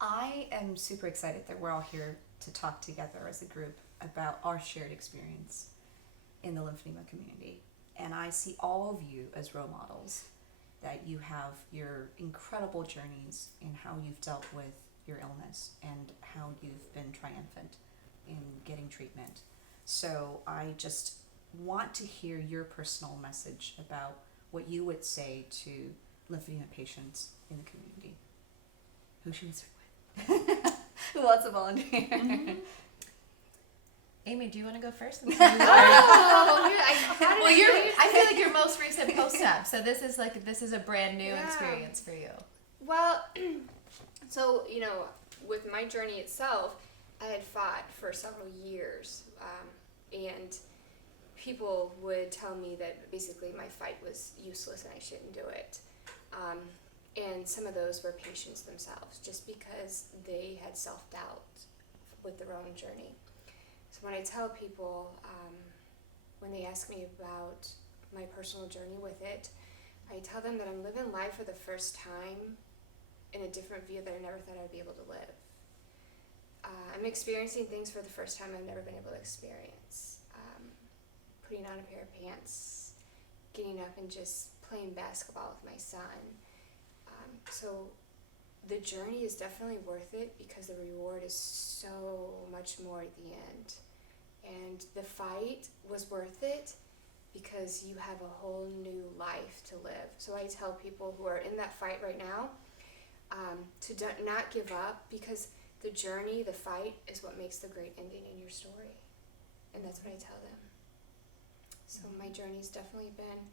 I am super excited that we're all here to talk together as a group about our shared experience in the lymphedema community. And I see all of you as role models, that you have your incredible journeys in how you've dealt with your illness and how you've been triumphant in getting treatment. So I just want to hear your personal message about what you would say to lymphedema patients in the community. Who should we start with? Who wants to volunteer? Mm-hmm. Amy, do you want to go first? Oh, I feel like your most recent post-op, so this is a brand new experience for you. Well, so with my journey itself, I had fought for several years, and people would tell me that basically my fight was useless and I shouldn't do it. And some of those were patients themselves, just because they had self-doubt with their own journey. So when I tell people, when they ask me about my personal journey with it, I tell them that I'm living life for the first time in a different view that I never thought I'd be able to live. I'm experiencing things for the first time I've never been able to experience. Putting on a pair of pants, getting up and just playing basketball with my son. So the journey is definitely worth it because the reward is so much more at the end. And the fight was worth it because you have a whole new life to live. So I tell people who are in that fight right now to not give up, because the journey, the fight, is what makes the great ending in your story. And that's what I tell them. So my journey's definitely been,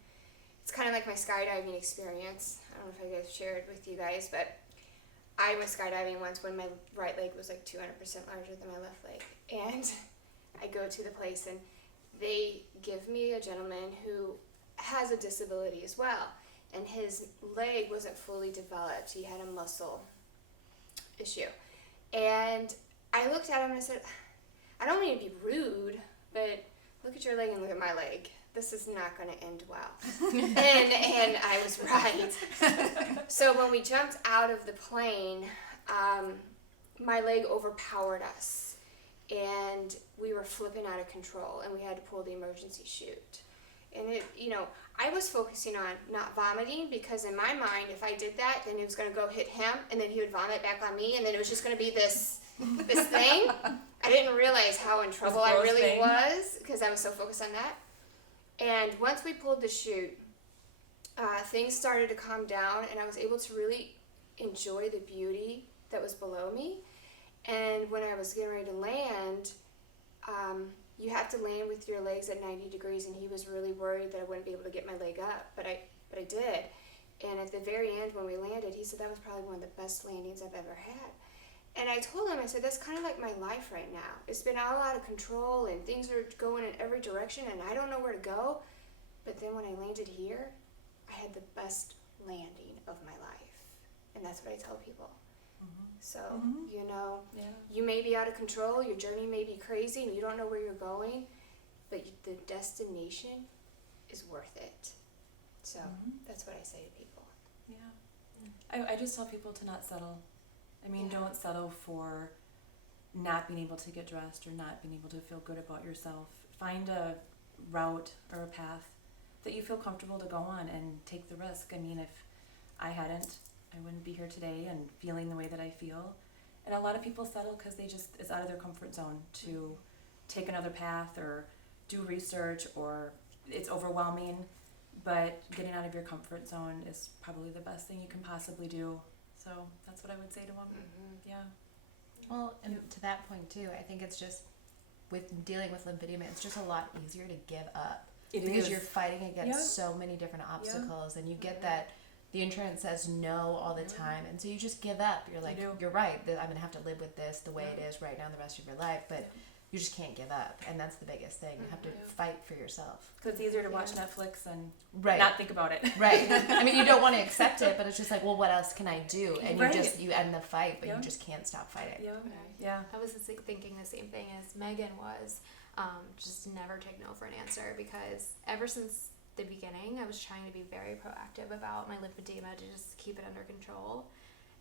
it's kind of like my skydiving experience. I don't know if I guys shared with you guys, but I went skydiving once when my right leg was like 200% larger than my left leg. And I go to the place and they give me a gentleman who has a disability as well. And his leg wasn't fully developed. He had a muscle issue. And I looked at him and I said, I don't mean to be rude, but look at your leg and look at my leg. This is not going to end well. and I was right. So when we jumped out of the plane, my leg overpowered us. And we were flipping out of control, and we had to pull the emergency chute. And I was focusing on not vomiting, because in my mind, if I did that, then it was going to go hit him, and then he would vomit back on me, and then it was just going to be this thing. I didn't realize how in trouble I really was, because I was so focused on that. And once we pulled the chute, things started to calm down, and I was able to really enjoy the beauty that was below me. And when I was getting ready to land, you have to land with your legs at 90 degrees, and he was really worried that I wouldn't be able to get my leg up, but I did. And at the very end, when we landed, he said that was probably one of the best landings I've ever had. And I told him, I said, that's kind of like my life right now. It's been all out of control, and things are going in every direction, and I don't know where to go. But then when I landed here, I had the best landing of my life. And that's what I tell people. So, you may be out of control, your journey may be crazy, and you don't know where you're going, but the destination is worth it. So, that's what I say to people. Yeah. I just tell people to not settle. I mean, don't settle for not being able to get dressed or not being able to feel good about yourself. Find a route or a path that you feel comfortable to go on and take the risk. I mean, if I hadn't, I wouldn't be here today and feeling the way that I feel. And a lot of people settle because it's out of their comfort zone to take another path or do research, or it's overwhelming. But getting out of your comfort zone is probably the best thing you can possibly do. So that's what I would say to them. Yeah. Well, and to that point too, I think it's just with dealing with lymphedema, it's just a lot easier to give up. Because you're fighting against so many different obstacles, and you get that the insurance says no all the time, and so you just give up. You're like, you're right, I'm going to have to live with this the way it is right now the rest of your life, but you just can't give up, and that's the biggest thing. You have to fight for yourself. Because it's easier to watch Netflix and not think about it. Right. I mean, you don't want to accept it, but it's just like, well, what else can I do? And you end the fight, but you just can't stop fighting. Yeah. I was thinking the same thing as Meagan was. Just never take no for an answer, because ever since the beginning, I was trying to be very proactive about my lymphedema to just keep it under control.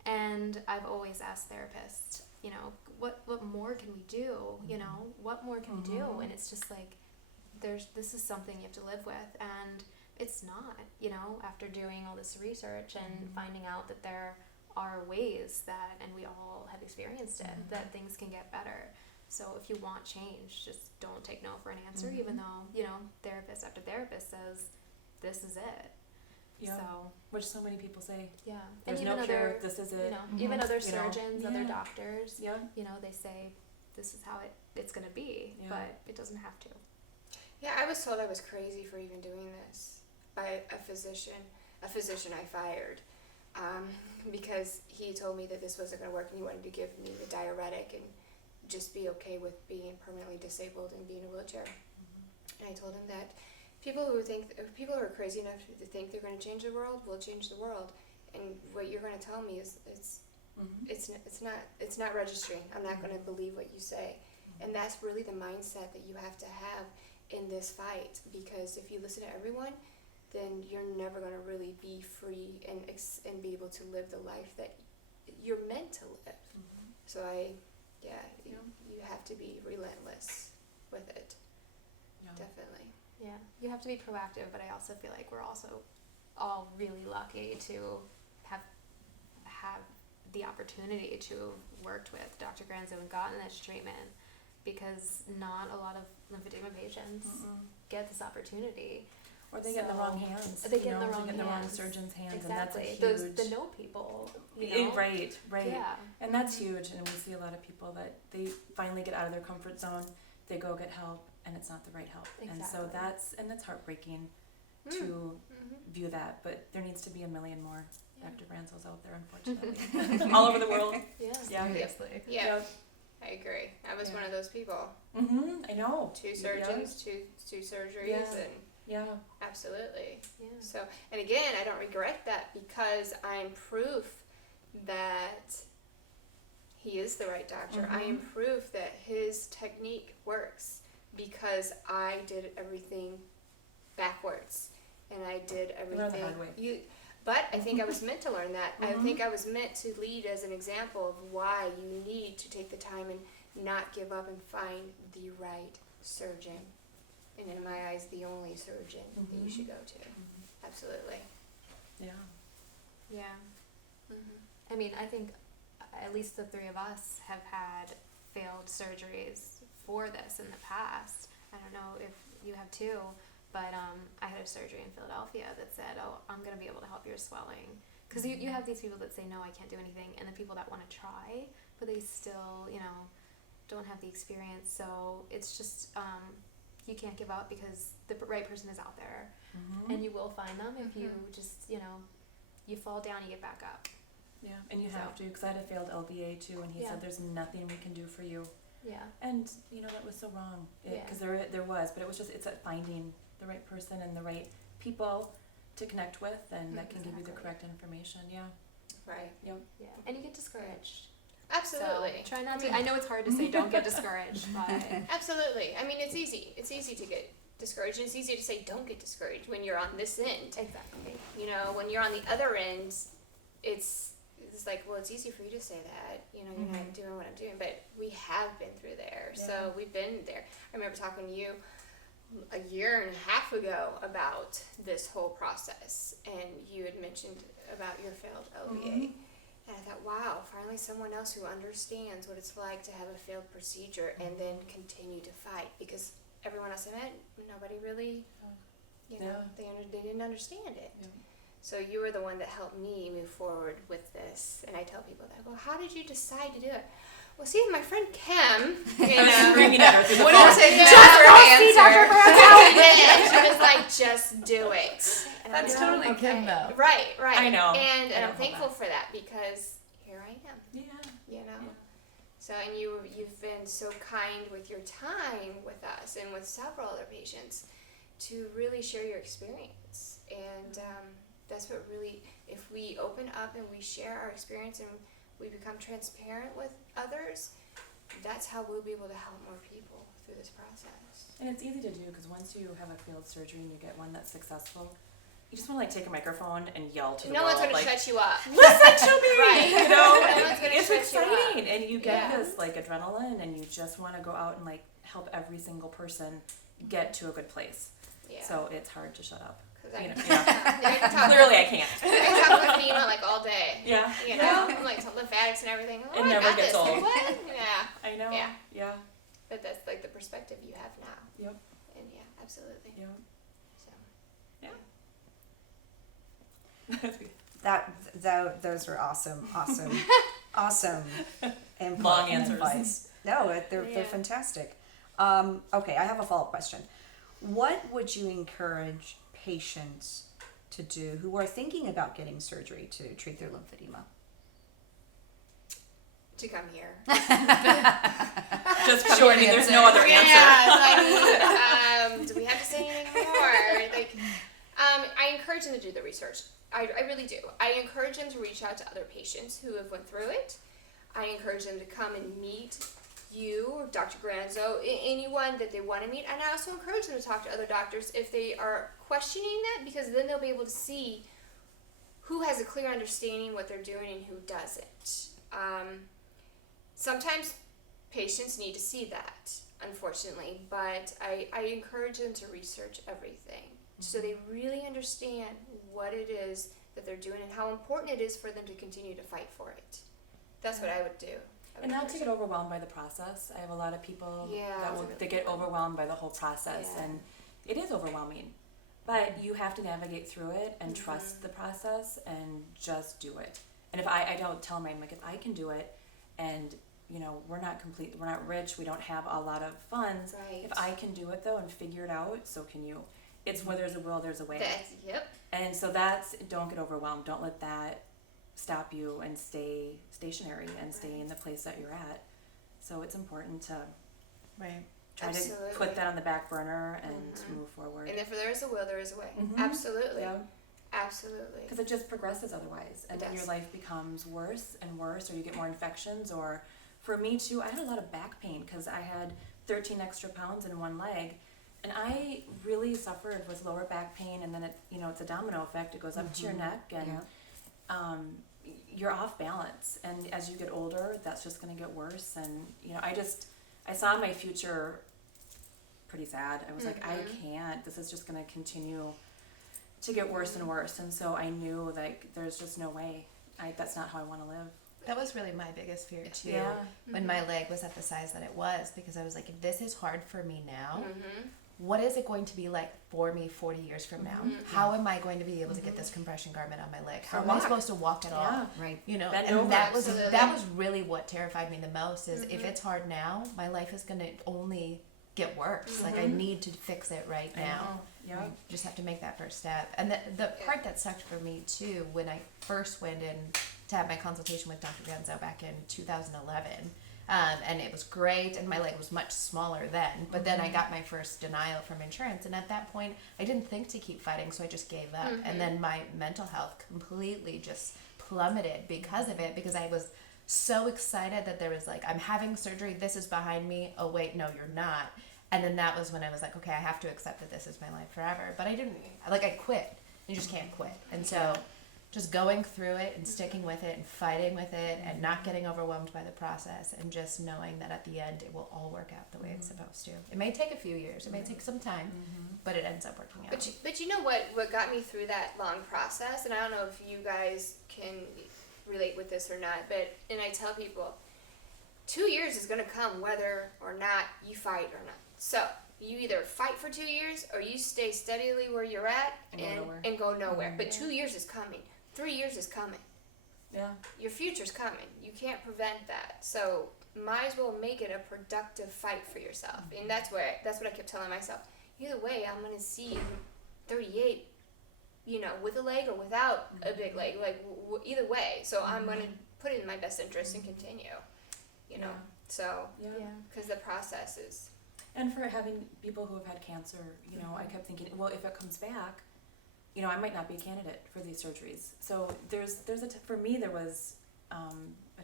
And I've always asked therapists, you know, what more can we do? You know, what more can we do? And it's just like, this is something you have to live with, and it's not, you know, after doing all this research and finding out that there are ways that, and we all have experienced it, that things can get better. So if you want change, just don't take no for an answer, even though, you know, therapist after therapist says, this is it. Yeah. So, which so many people say. yeah. There's and no even cure, other, this is it. you know, even other You know, surgeons, other doctors, Yeah. you know, they say, this is how it's going to be, but it doesn't have to. Yeah, I was told I was crazy for even doing this by a physician I fired, because he told me that this wasn't going to work and he wanted to give me a diuretic and just be okay with being permanently disabled and being in a wheelchair. And I told him that people who are crazy enough to think they're going to change the world will change the world, and what you're going to tell me is it's not registering. I'm not going to believe what you say, and that's really the mindset that you have to have in this fight, because if you listen to everyone, then you're never going to really be free and be able to live the life that you're meant to live. So you have to be relentless with it. Definitely. Yeah, you have to be proactive, but I also feel like we're also all really lucky to have the opportunity to have worked with Dr. Granzow and gotten this treatment, because not a lot of lymphedema patients get this opportunity. Or they get in the wrong hands. They get in the wrong they get in the wrong hands. surgeon's hands, Exactly. and that's a huge. The no people. You know? Right. Yeah. And that's huge, and we see a lot of people that they finally get out of their comfort zone, they go get help, and it's not the right help. Exactly. And so that's heartbreaking to view that, but there needs to be a million more Dr. Granzows out there, unfortunately. All over the world. Yeah. Seriously. Yeah. I agree. I was one of those people. I know. 2 surgeons, two surgeries, and Yeah. absolutely. Yeah. So, and again, I don't regret that, because I'm proof that he is the right doctor. I am proof that his technique works, because I did everything backwards, and I did everything. Learn the hard way. But I think I was meant to learn that. I think I was meant to lead as an example of why you need to take the time and not give up and find the right surgeon. And in my eyes, the only surgeon that you should go to. Absolutely. Yeah. Yeah. I mean, I think at least the 3 of us have had failed surgeries for this in the past. I don't know if you have too, but I had a surgery in Philadelphia that said, oh, I'm going to be able to help your swelling. Because you have these people that say, no, I can't do anything, and the people that want to try, but they still, you know, don't have the experience. So it's just, you can't give up, because the right person is out there, and you will find them if you just, you know, you fall down, you get back up. Yeah, and you have to, because I had a failed LBA too, and he said, there's nothing we can do for you. Yeah. And, you know, that was so wrong, because there was, but it was just, it's at finding the right person and the right people to connect with, and that can give you the correct information. Right. Yep. Yeah. And you get discouraged. Absolutely. So try not to. I know it's hard to say don't get discouraged, but Absolutely. I mean, it's easy. It's easy to get discouraged, and it's easy to say don't get discouraged when you're on this end. exactly. You know, when you're on the other end, it's like, well, it's easy for you to say that. You know, you're not doing what I'm doing, but we have been through there. So we've been there. I remember talking to you a year and a half ago about this whole process, and you had mentioned about your failed LVA. And I thought, wow, finally someone else who understands what it's like to have a failed procedure and then continue to fight, because everyone else I met, nobody really, you know, they didn't understand it. So you were the one that helped me move forward with this. And I tell people that, well, how did you decide to do it? Well, see, my friend Kimm, you know, Screaming at her through the what phone. is it? Dr. Granzow. She was like, just do it. And That's I'm totally like, Kimm, though. Right. I know. And I I'm know thankful that. for that, because here I am. Yeah. You know. So, and you've been so kind with your time with us and with several other patients to really share your experience. And that's what really, if we open up and we share our experience and we become transparent with others, that's how we'll be able to help more people through this process. And it's easy to do, because once you have a failed surgery and you get one that's successful, you just want to like take a microphone and yell to the No world. one's gonna like, shut you up. listen to me, Right. you know? No one's gonna It's shut exciting, you up. and you get Yeah. this like adrenaline, and you just want to go out and like help every single person get to a good place. Yeah. So it's hard to shut up. 'Cause I You know, can yeah. I can talk Clearly, I can't. I can talk lymphedema like all day. Yeah. You know, I'm like lymphatics and everything. Oh, It I never got gets this. old. Like, what? Yeah. I know. Yeah. Yeah. But that's like the perspective you have now. Yep. And yeah, absolutely. Yep. So. Those were awesome input Long and answers. advice. No, they're fantastic. Okay, I have a follow-up question. What would you encourage patients to do who are thinking about getting surgery to treat their lymphedema? To come here. Just come Short here. There's answer. no other answer. I mean, do we have to say anything more? Like, I encourage them to do the research. I really do. I encourage them to reach out to other patients who have went through it. I encourage them to come and meet you or Dr. Granzow, anyone that they want to meet. And I also encourage them to talk to other doctors if they are questioning that, because then they'll be able to see who has a clear understanding what they're doing and who doesn't. Sometimes patients need to see that, unfortunately, but I encourage them to research everything so they really understand what it is that they're doing and how important it is for them to continue to fight for it. That's what I would do. And not to get overwhelmed by the process. I have a lot of people Yeah, they get overwhelmed by the whole process, Yeah. and it is overwhelming. But you have to navigate through it and trust the process and just do it. And if I don't tell them, I'm like, if I can do it, and you know, we're not rich, we don't have a lot of funds. Right. If I can do it though and figure it out, so can you. It's where there's a will, there's a way. Yep. And so don't get overwhelmed. Don't let that stop you, and stay stationary and stay in the place that you're at. So it's important to try Absolutely. to put that on the back burner and move forward. And if there is a will, there is a way. Mhm. Absolutely. Yeah. Absolutely. Because it just progresses otherwise, and It then your does. life becomes worse and worse, or you get more infections. Or for me too, I had a lot of back pain because I had 13 extra pounds in one leg, and I really suffered with lower back pain. And then it's a domino effect. It goes up to your neck, and you're off balance. And as you get older, that's just going to get worse. And I saw my future pretty sad. I was like, I can't. This is just going to continue to get worse and worse. And so I knew like there's just no way. That's not how I want to live. That was really my biggest fear too. Yeah. When my leg was at the size that it was, because I was like, if this is hard for me now, Mm-hmm. what is it going to be like for me 40 years from now? How am I going to be able to get this compression garment on my leg? How am I supposed to walk at all? Yeah. Right. You know, Bend and over. that was Absolutely. really what terrified me the most is if it's hard now, my life is going to only get worse. Like I need to fix it right now. Yeah. You just have to make that first step. And the part that sucked for me too, when I first went in to have my consultation with Dr. Granzow back in 2011, and it was great, and my leg was much smaller then. But then I got my first denial from insurance, and at that point, I didn't think to keep fighting, so I just gave up. And then my mental health completely just plummeted because of it, because I was so excited that there was like, I'm having surgery, this is behind me. Oh wait, no, you're not. And then that was when I was like, okay, I have to accept that this is my life forever. But I didn't, I quit. You just can't quit. And so just going through it and sticking with it and fighting with it and not getting overwhelmed by the process, and just knowing that at the end it will all work out the way it's supposed to. It may take a few years, it may take some time, but it ends up working out. But you know what got me through that long process, and I don't know if you guys can relate with this or not, and I tell people, 2 years is going to come whether or not you fight or not. So you either fight for 2 years or you stay steadily where you're at and go nowhere. But 2 years is coming. 3 years is coming. Yeah. Your future's coming. You can't prevent that. So might as well make it a productive fight for yourself. And that's what I kept telling myself. Either way, I'm going to see 38, with a leg or without a big leg. Like, either way. So I'm going to put it in my best interest and continue. So, because the process is... And for having people who have had cancer, I kept thinking, well, if it comes back, I might not be a candidate for these surgeries. So for me, there was a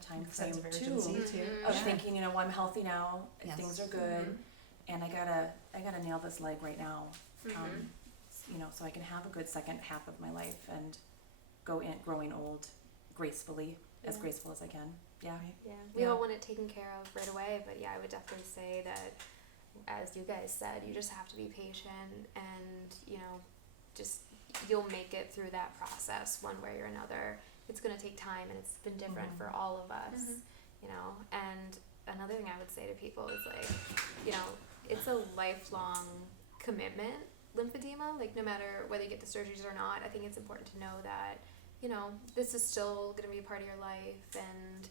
time frame Sense of too urgency too. of thinking, well, I'm healthy now, Yes. things are good, and I gotta nail this leg right now. so I can have a good second half of my life and growing old gracefully, as graceful as I can. Yeah. Yeah. We all want it taken care of right away, but I would definitely say that, as you guys said, you just have to be patient and, just you'll make it through that process one way or another. It's going to take time, and it's been different for all of us, and another thing I would say to people is it's a lifelong commitment, lymphedema, no matter whether you get the surgeries or not. I think it's important to know that, this is still going to be a part of your life, and,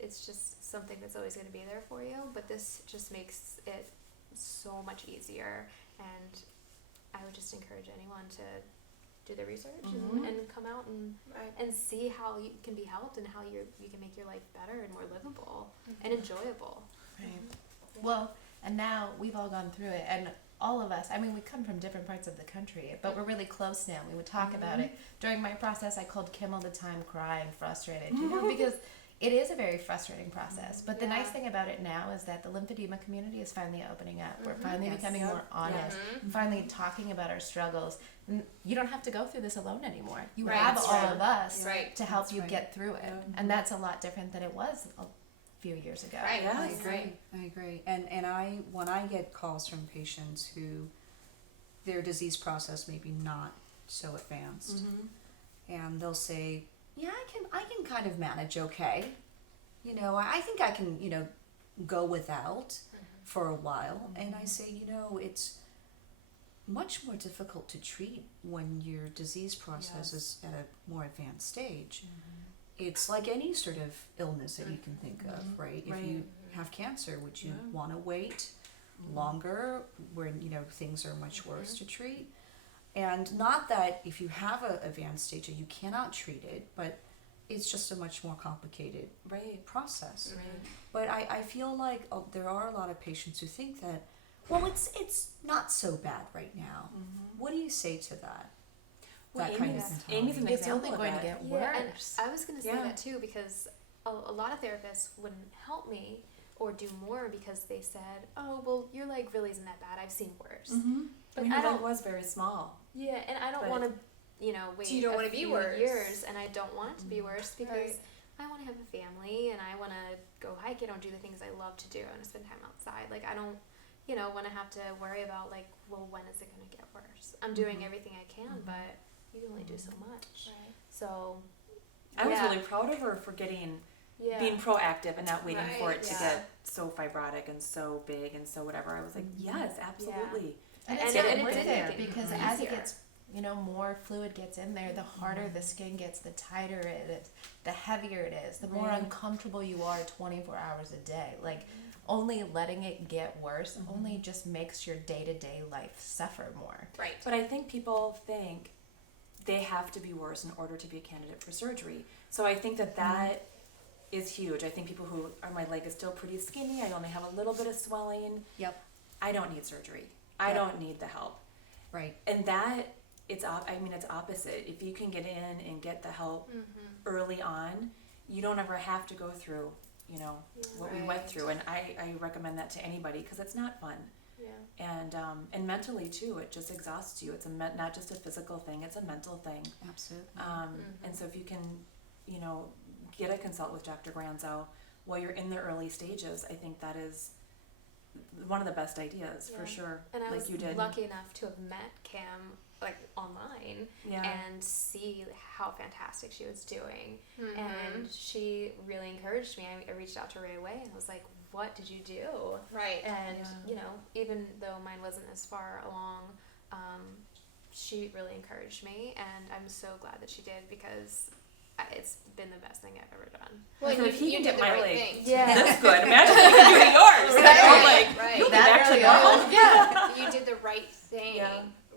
it's just something that's always going to be there for you, but this just makes it so much easier, and I would just encourage anyone to do the research and come out and see how you can be helped and how you can make your life better and more livable and enjoyable. Right. Yeah. Well, and now we've all gone through it, and all of us, we come from different parts of the country, but we're really close now. We would talk about it. During my process, I called Kimm all the time, crying, frustrated, because it is a very frustrating process. But the nice thing about it now is that the lymphedema community is finally opening up. We're finally becoming more honest, finally talking about our struggles. And you don't have to go through this alone anymore. You have all of us to help you get through it. And that's a lot different than it was a few years ago. Right. Yes. I agree. And when I get calls from patients who their disease process may be not so advanced, and they'll say, I can kind of manage okay. I think I can, go without for a while. And I say, it's much more difficult to treat when your disease process is at a more advanced stage. It's like any sort of illness that you can think of, right? If you have cancer, would you want to wait longer when, things are much worse to treat? And not that if you have an advanced stage that you cannot treat it, but it's just a much more complicated process. But I feel like there are a lot of patients who think that, well, it's not so bad right now. What do you say to that? Well, That kind of Amy's an mentality. It's only example of going to that. get And worse. I was going to say that too, because a lot of therapists wouldn't help me or do more because they said, oh, well, your leg really isn't that bad. I've seen worse. But I don't, was very small. Yeah, and I don't want to, wait So you don't want wanna to be worse. years, and I don't want it to be worse because I want to have a family and I want to go hike. I don't do the things I love to do. I want to spend time outside. I don't, want to have to worry about well, when is it going to get worse? I'm doing everything I can, but you can only do so much. Right. So I was really proud of her for being proactive and not waiting for it to get so fibrotic and so big and so whatever. I was like, yes, absolutely. And And it's it worth did it make it because easier. as it gets, more fluid gets in there, the harder the skin gets, the tighter it is, the heavier it is, the more uncomfortable you are 24 hours a day. Only letting it get worse only just makes your day-to-day life suffer more. Right. But I think people think they have to be worse in order to be a candidate for surgery. So I think that is huge. I think people who are, my leg is still pretty skinny, I only have a little bit of swelling. Yep. I don't need surgery. I don't need the help. Right. And that, it's opposite. If you can get in and get the help early on, you don't ever have to go through, what we went through. And I recommend that to anybody because it's not fun. Yeah. And mentally too, it just exhausts you. It's not just a physical thing, it's a mental thing. Absolutely. And so if you can, get a consult with Dr. Granzow while you're in the early stages, I think that is one of the best ideas for sure. And I was you did. lucky enough to have met Kimm online and see how fantastic she was doing. And she really encouraged me. I reached out to her right away and was like, what did you do? Right. And, even though mine wasn't as far along, she really encouraged me. And I'm so glad that she did because it's been the best thing I've ever done. Well, so if he you can did get the my right leg thing. Yeah. this good, imagine if he can do yours. Right. You'll be That back to early normal. on. Yeah. You did the right thing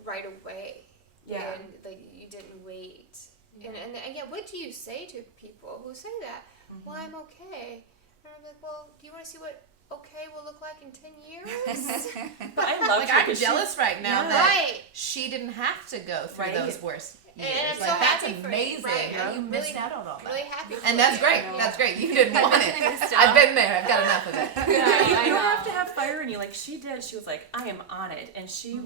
right away. Yeah. And you didn't wait. And again, what do you say to people who say that? Well, I'm okay. And I'm like, well, do you want to see what okay will look like in 10 years? But I love her I'm because jealous right now Yeah. that Right. she didn't have to go through Right. those worst years. And I'm like, so that's happy for you, amazing. right? You I'm missed really- out on all that. Really happy for And that's you. great. That's great. You didn't want it. missed I've out. been there. I've got enough of it. You know. have to have fire in you, like she did. She was like, I am on it, and she's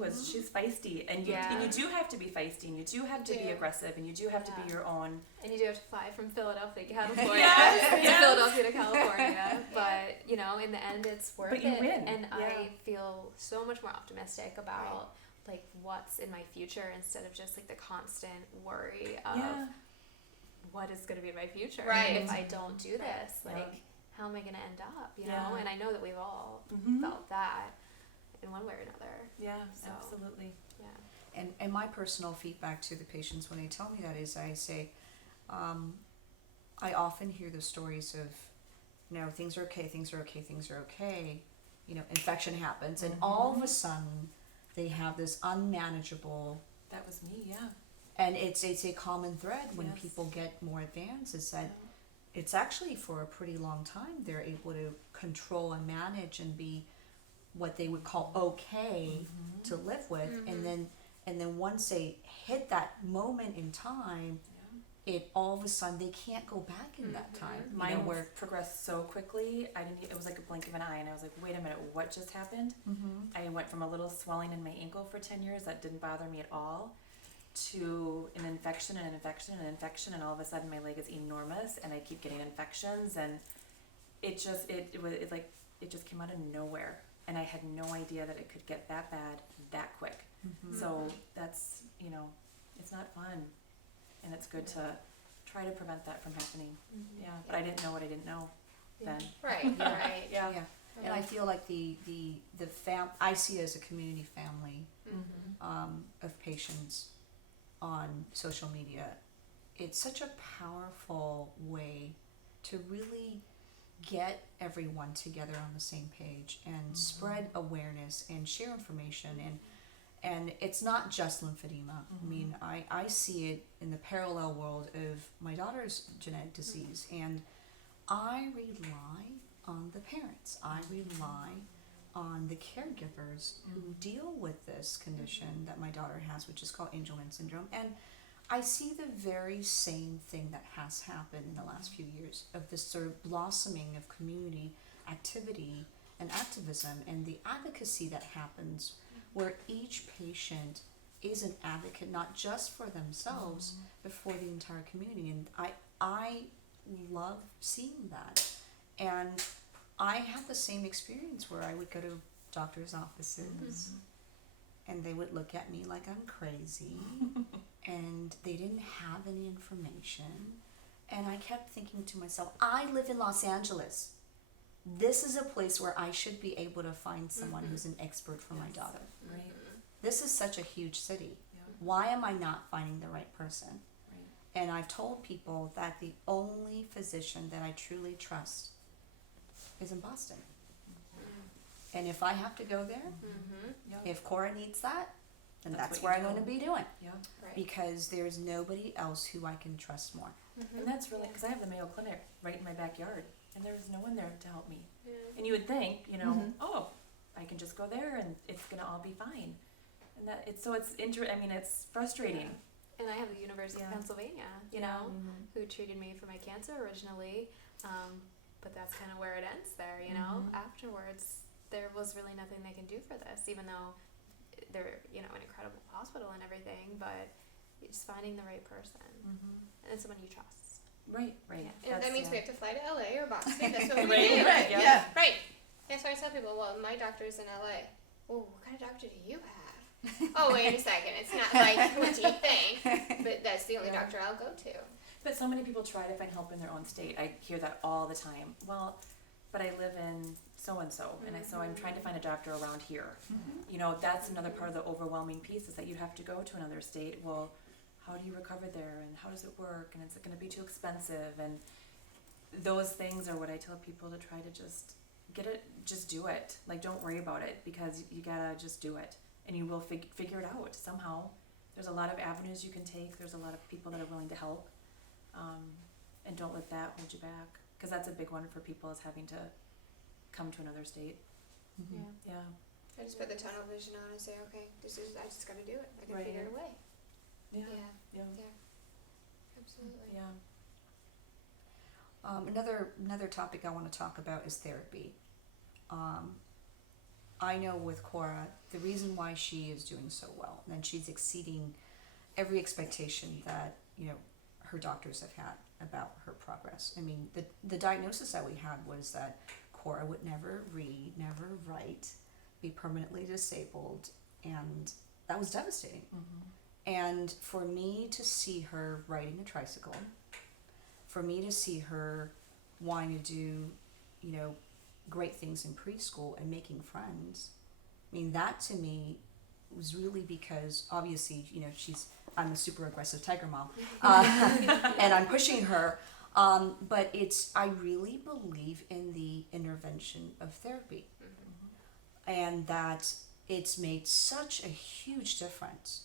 feisty, and you do have to be feisty, and you do have to be Yeah. aggressive, and you do have to be your own. And you do have to fly from Philadelphia, California Yes, to yes. Philadelphia to California. But, you know, in the end, it's worth But you it. win, And yeah. I feel so much more optimistic about, like, what's in my future instead of just, like, the constant worry of Yeah. what is going to be my future. Right. If I don't do this, Yeah. like, how am I going to end up, you know? Yeah. And I know that we've all Mhm. felt that in one way or another. Yeah, So. absolutely. Yeah. And my personal feedback to the patients when they tell me that is I say, I often hear the stories of, things are okay, things are okay, things are okay. Infection happens, and all of a sudden they have this unmanageable, That was me. Yeah. and it's a common thread when Yes. people get more advanced is that it's actually for a pretty long time they're able to control and manage and be what they would call okay to live with, and then once they hit that moment in time, it all of a sudden they can't go back in that time. Mine where progressed so quickly. It was like a blink of an eye, and I was like, "Wait a minute, what just happened?" I went from a little swelling in my ankle for 10 years that didn't bother me at all, to an infection and an infection and an infection, and all of a sudden my leg is enormous, and I keep getting infections, and it just came out of nowhere, and I had no idea that it could get that bad that quick. So that's it's not fun. And it's good to try to prevent that from happening. Yeah, but I didn't know what I didn't know then. Right. Right. Yeah. and I feel like the I see it as a community family of patients on social media. It's such a powerful way to really get everyone together on the same page and spread awareness and share information, and it's not just lymphedema. I mean, I see it in the parallel world of my daughter's genetic disease, and I rely on the parents. I rely on the caregivers who deal with this condition that my daughter has, which is called Angelman syndrome. And I see the very same thing that has happened in the last few years of this sort of blossoming of community activity and activism and the advocacy that happens, where each patient is an advocate not just for themselves but for the entire community. And I love seeing that. And I had the same experience where I would go to doctors' offices and they would look at me like I'm crazy and they didn't have any information, and I kept thinking to myself, I live in Los Angeles. This is a place where I should be able to find someone who's an expert for my daughter. Right. This is such a huge city. Yeah. Why am I not finding the right person? Right. And I've told people that the only physician that I truly trust is in Boston. And if I have to go there, Yeah. if Cora needs that, then That's that's what where you I'm do. going to be doing. Yeah. Right. Because there's nobody else who I can trust more. And that's really because I have the Mayo Clinic right in my backyard, and there was no one there to help me. Yeah. And you would think, oh, I can just go there and it's gonna all be fine. And that it's it's frustrating. And I have the University of Yeah. Pennsylvania, who treated me for my cancer originally, but that's kind of where it ends there, Afterwards, there was really nothing they can do for this, even though they're, an incredible hospital and everything, but it's finding the right person and someone you trust. Right. And that means we have to fly to LA or Boston. That's what we Right, do. right, yeah. Right. That's why I tell people, well, my doctor's in LA. Well, what kind of doctor do you have? Oh, wait a second. It's not like what do you think? But that's the only Yeah. doctor I'll go to. But so many people try to find help in their own state. I hear that all the time. Well, but I live in so and so, so I'm trying to find a doctor around here. That's another part of the overwhelming piece is that you have to go to another state. Well, how do you recover there, and how does it work, and is it going to be too expensive? And those things are what I tell people to try to just get it, just do it. Like, don't worry about it, because you gotta just do it, and you will figure it out somehow. There's a lot of avenues you can take. There's a lot of people that are willing to help, and don't let that hold you back, because that's a big one for people, is having to come to another state. Yeah. I just put the tunnel vision on and say, okay, I just got to do it. I can Right. figure it away. Yeah. Yeah. Absolutely. Yeah. Another topic I want to talk about is therapy. I know with Cora, the reason why she is doing so well, and she's exceeding every expectation that her doctors have had about her progress. I mean, the diagnosis that we had was that Cora would never read, never write, be permanently disabled, and that was devastating. And for me to see her riding a tricycle, for me to see her wanting to do, great things in preschool and making friends, I mean, that to me was really because obviously, I'm a super aggressive tiger mom, and I'm pushing her. But I really believe in the intervention of therapy, and that it's made such a huge difference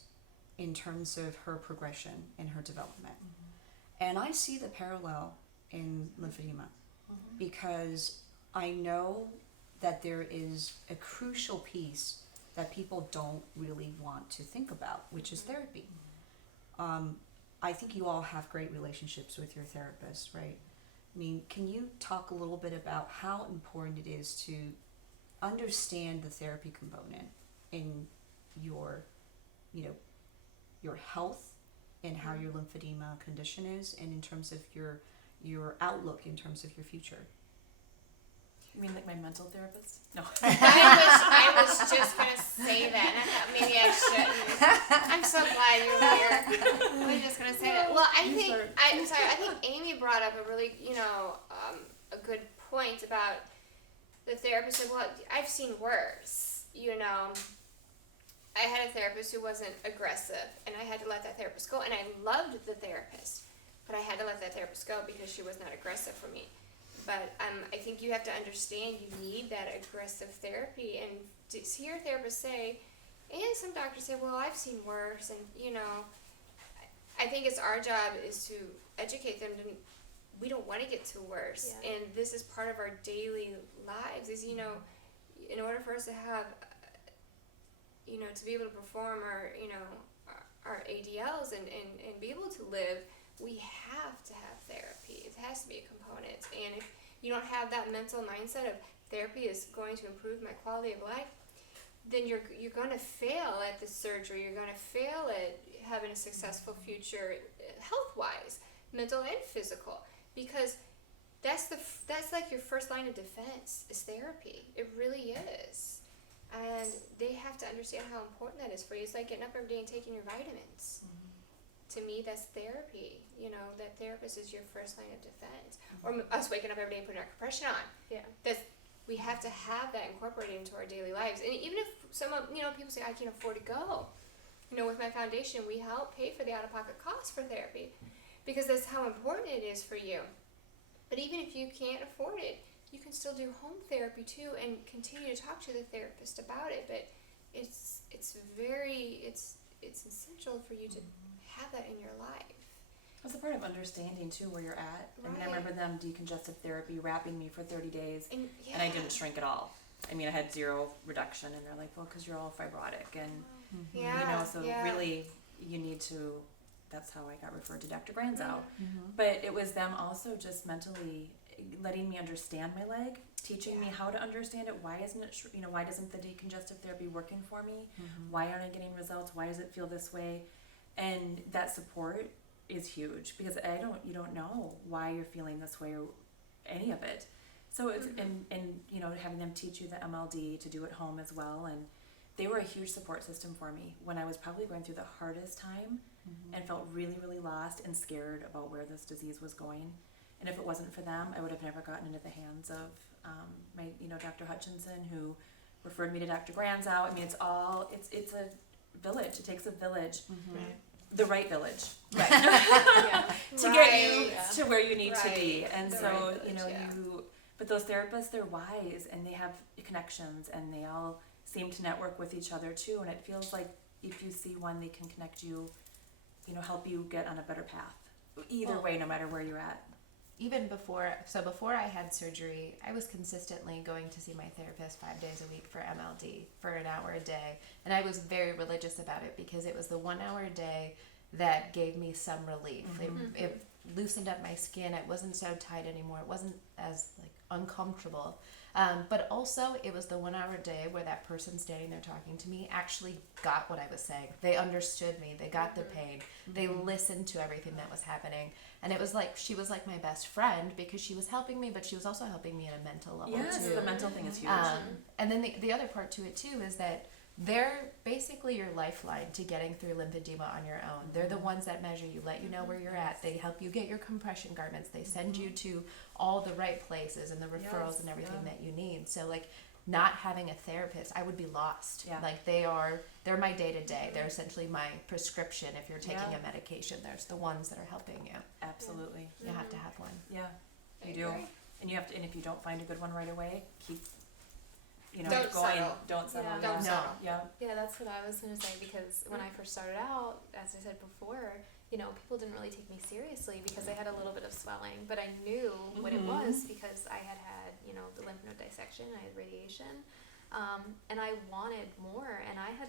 in terms of her progression and her development. And I see the parallel in lymphedema because I know that there is a crucial piece that people don't really want to think about, which is therapy. I think you all have great relationships with your therapist, right? I mean, can you talk a little bit about how important it is to understand the therapy component in your health and how your lymphedema condition is, and in terms of your outlook in terms of your future? You mean like my mental therapist? No. I was just gonna say that, and I thought maybe I shouldn't. I'm so glad you're here. I was just gonna say that. Well, I think Amy brought up a really, a good point about the therapist said, well, I've seen worse. I had a therapist who wasn't aggressive, and I had to let that therapist go, and I loved the therapist, but I had to let that therapist go because she was not aggressive for me. But I think you have to understand you need that aggressive therapy, and to see your therapist say, and some doctors say, well, I've seen worse, and I think it's our job is to educate them to, we don't want to get to worse, and this is part of our daily lives, is, in order for us to have, to be able to perform our ADLs and be able to live, we have to have therapy. It has to be a component. And if you don't have that mental mindset of therapy is going to improve my quality of life, then you're going to fail at the surgery. You're going to fail at having a successful future health-wise, mental and physical, because that's like your first line of defense is therapy. It really is. And they have to understand how important that is for you. It's like getting up every day and taking your vitamins. To me, that's therapy. That therapist is your first line of defense. Or us waking up every day and putting our compression on. Yeah. We have to have that incorporated into our daily lives. And even if someone, people say, I can't afford to go. With my foundation, we help pay for the out-of-pocket costs for therapy because that's how important it is for you. But even if you can't afford it, you can still do home therapy too and continue to talk to the therapist about it. But it's essential for you to have that in your life. It's a part of understanding too where you're at. Right. I mean, I remember them decongestive therapy wrapping me for 30 days, and I didn't shrink at all. I mean, I had zero reduction, and they're like, well, because you're all fibrotic, and really, you need to. That's how I got referred to Dr. Granzow. But it was them also just mentally letting me understand my leg, teaching me how to understand it. Why isn't it? Why doesn't the decongestive therapy working for me? Why aren't I getting results? Why does it feel this way? And that support is huge because you don't know why you're feeling this way or any of it. So it's and having them teach you the MLD to do at home as well, and they were a huge support system for me when I was probably going through the hardest time and felt really, really lost and scared about where this disease was going. And if it wasn't for them, I would have never gotten into the hands of my Dr. Hutchinson, who referred me to Dr. Granzow. I mean, it's a village. It takes a village. The right village, right, to get you to where you need to be. And the so but those therapists, they're wise and they have connections and they all seem to network with each other too. And it feels like if you see one, they can connect you, help you get on a better path. Either way, no matter where you're at. Even before I had surgery, I was consistently going to see my therapist 5 days a week for MLD for an hour a day. And I was very religious about it because it was the 1 hour a day that gave me some relief. It loosened up my skin. It wasn't so tight anymore. It wasn't as like uncomfortable. But also, it was the 1 hour day where that person standing there talking to me actually got what I was saying. They understood me. They got the pain. They listened to everything that was happening. And it was like, she was like my best friend because she was helping me, but she was also helping me at a mental level Yes, too. the mental thing is huge. And then the other part to it too is that they're basically your lifeline to getting through lymphedema on your own. They're the ones that measure you, let you know where you're at. They help you get your compression garments. They send you to all the right places and the referrals and everything that you need. So like not having a therapist, I would be lost. Yeah. Like they're my day to day. They're essentially my prescription. If you're taking a medication, there's the ones that are helping you. Absolutely. You have to have one. Yeah, you do. And you have to, and if you don't find a good one right away, keep, Don't going. settle. Don't settle. Yeah. Don't settle. Yeah. Yeah, that's what I was gonna say, because when I first started out, as I said before, people didn't really take me seriously because I had a little bit of swelling, but I knew what it was because I had the lymph node dissection, I had radiation, and I wanted more, and I had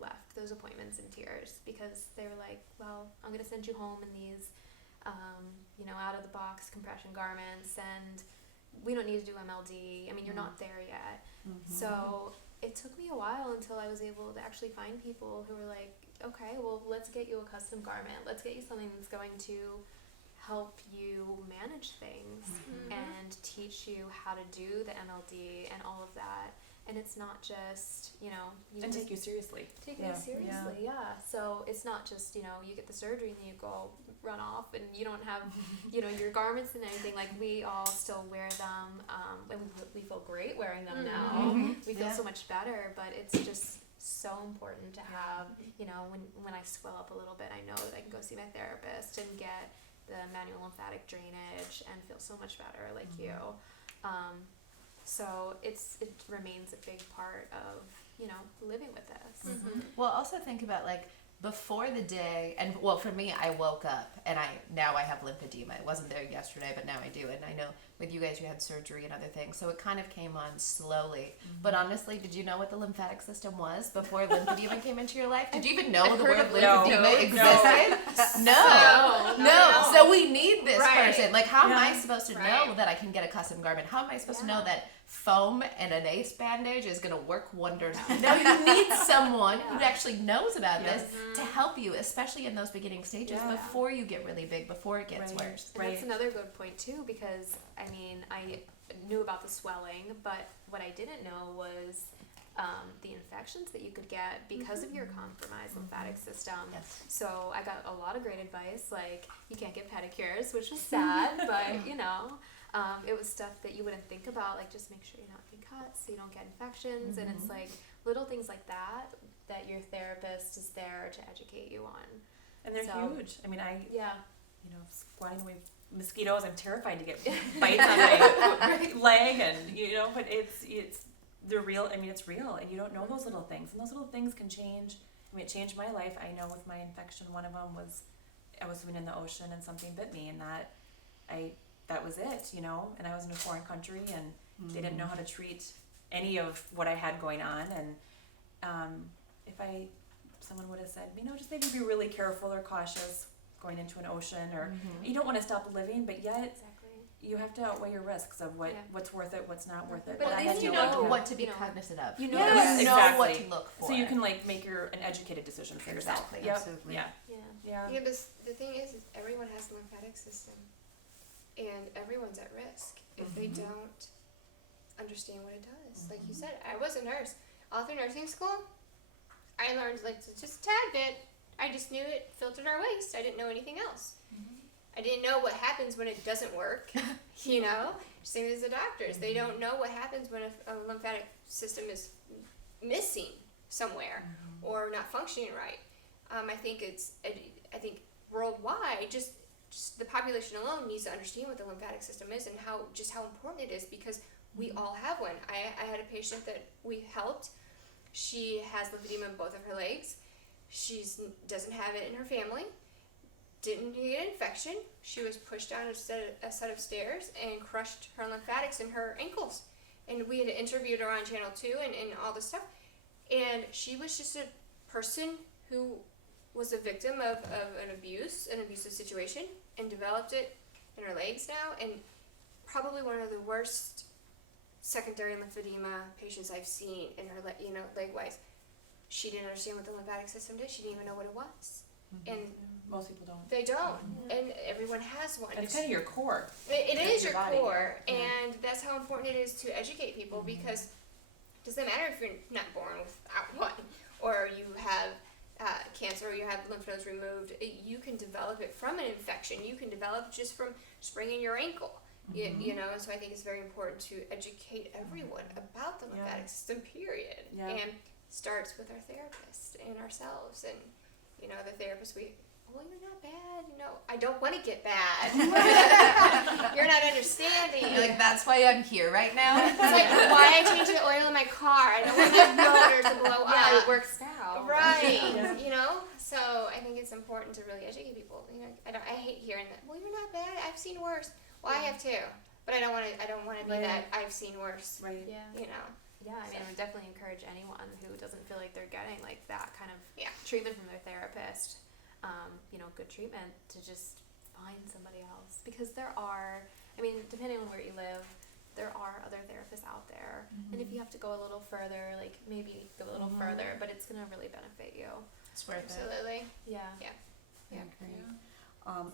left those appointments in tears because they were like, well, I'm gonna send you home in these out of the box compression garments, and we don't need to do MLD. I mean, you're not there yet. So it took me a while until I was able to actually find people who were like, okay, well, let's get you a custom garment. Let's get you something that's going to help you manage things and teach you how to do the MLD and all of that. And it's not just, And take you seriously. Take it seriously, yeah. So it's not just, you get the surgery and then you go run off and you don't have, your garments and anything. Like, we all still wear them, and we feel great wearing them now. We feel so much better, but it's just so important to have, when I swell up a little bit, I know that I can go see my therapist and get the manual lymphatic drainage and feel so much better, like you. So it remains a big part of, living with this. Well, also think about like before the day, and well, for me, I woke up and now I have lymphedema. It wasn't there yesterday, but now I do. And I know with you guys, you had surgery and other things, so it kind of came on slowly. But honestly, did you know what the lymphatic system was before lymphedema came into your life? Did you even know the word lymphedema existed? No. So we need this person. Like, how am I supposed to know that I can get a custom garment? How am I supposed to know that foam and an ace bandage is going to work wonders? No, you need someone who actually knows about this to help you, especially in those beginning stages before you get really big, before it gets worse. And that's another good point too, because I knew about the swelling, but what I didn't know was the infections that you could get because of your compromised lymphatic system. So I got a lot of great advice, like you can't get pedicures, which was sad, but it was stuff that you wouldn't think about, like just make sure you're not getting cuts so you don't get infections, and it's like little things like that your therapist is there to educate you on. And they're huge. I mean, squatting away mosquitoes, I'm terrified to get bites on my leg, and but they're real. I mean, it's real, and you don't know those little things, and those little things can change. I mean, it changed my life. I know with my infection, one of them was I was swimming in the ocean and something bit me, and that was it, and I was in a foreign country, and they didn't know how to treat any of what I had going on, and if someone would have said, just maybe be really careful or cautious going into an ocean, or you don't want to stop living, but yet you have to outweigh your risks of what's worth it, what's not worth it. But at least you know what to be cognizant of. You know, what to look for. So you can make an educated decision for yourself. Exactly. Absolutely. Yeah, but the thing is everyone has the lymphatic system, and everyone's at risk if they don't understand what it does. Like you said, I was a nurse. All through nursing school, I learned just a tad bit. I just knew it filtered our waste. I didn't know anything else. I didn't know what happens when it doesn't work. Same as the doctors. They don't know what happens when a lymphatic system is missing somewhere or not functioning right. I think worldwide, just the population alone needs to understand what the lymphatic system is and how important it is, because we all have one. I had a patient that we helped. She has lymphedema in both of her legs. She doesn't have it in her family. Didn't get an infection. She was pushed down a set of stairs and crushed her lymphatics in her ankles. And we had interviewed her on Channel 2 and all this stuff. And she was just a person who was a victim of an abusive situation, and developed it in her legs now, and probably one of the worst secondary lymphedema patients I've seen in her, leg-wise. She didn't understand what the lymphatic system did. She didn't even know what it was. And most people don't. they don't, and everyone has one. It's kind of your core. It is your body. core, Yeah. and that's how important it is to educate people, because it doesn't matter if you're not born without one, or you have cancer, or you have lymph nodes removed. You can develop it from an infection. You can develop just from spraining your ankle. You know, and so I think it's very important to educate everyone about the lymphatic system, period. Yeah. And starts with our therapist and ourselves, and the therapist, well, you're not bad, I don't want to get bad. You're not understanding. You're like, that's why I'm here right now. It's like why I changed the oil in my car. I don't want my motors to blow Yeah, up. it works now. Right. So I think it's important to really educate people. I hate hearing that. Well, you're not bad. I've seen worse. Well, I have too, but I don't want to be that I've seen worse. Right. Yeah. Yeah, I mean, I would definitely encourage anyone who doesn't feel like they're getting like that kind of treatment from their therapist, good treatment, to just find somebody else, because there are, I mean, depending on where you live, there are other therapists out there, and if you have to go a little further, like maybe go a little further, but it's gonna really benefit you. It's worth it. Absolutely. Yeah. I agree.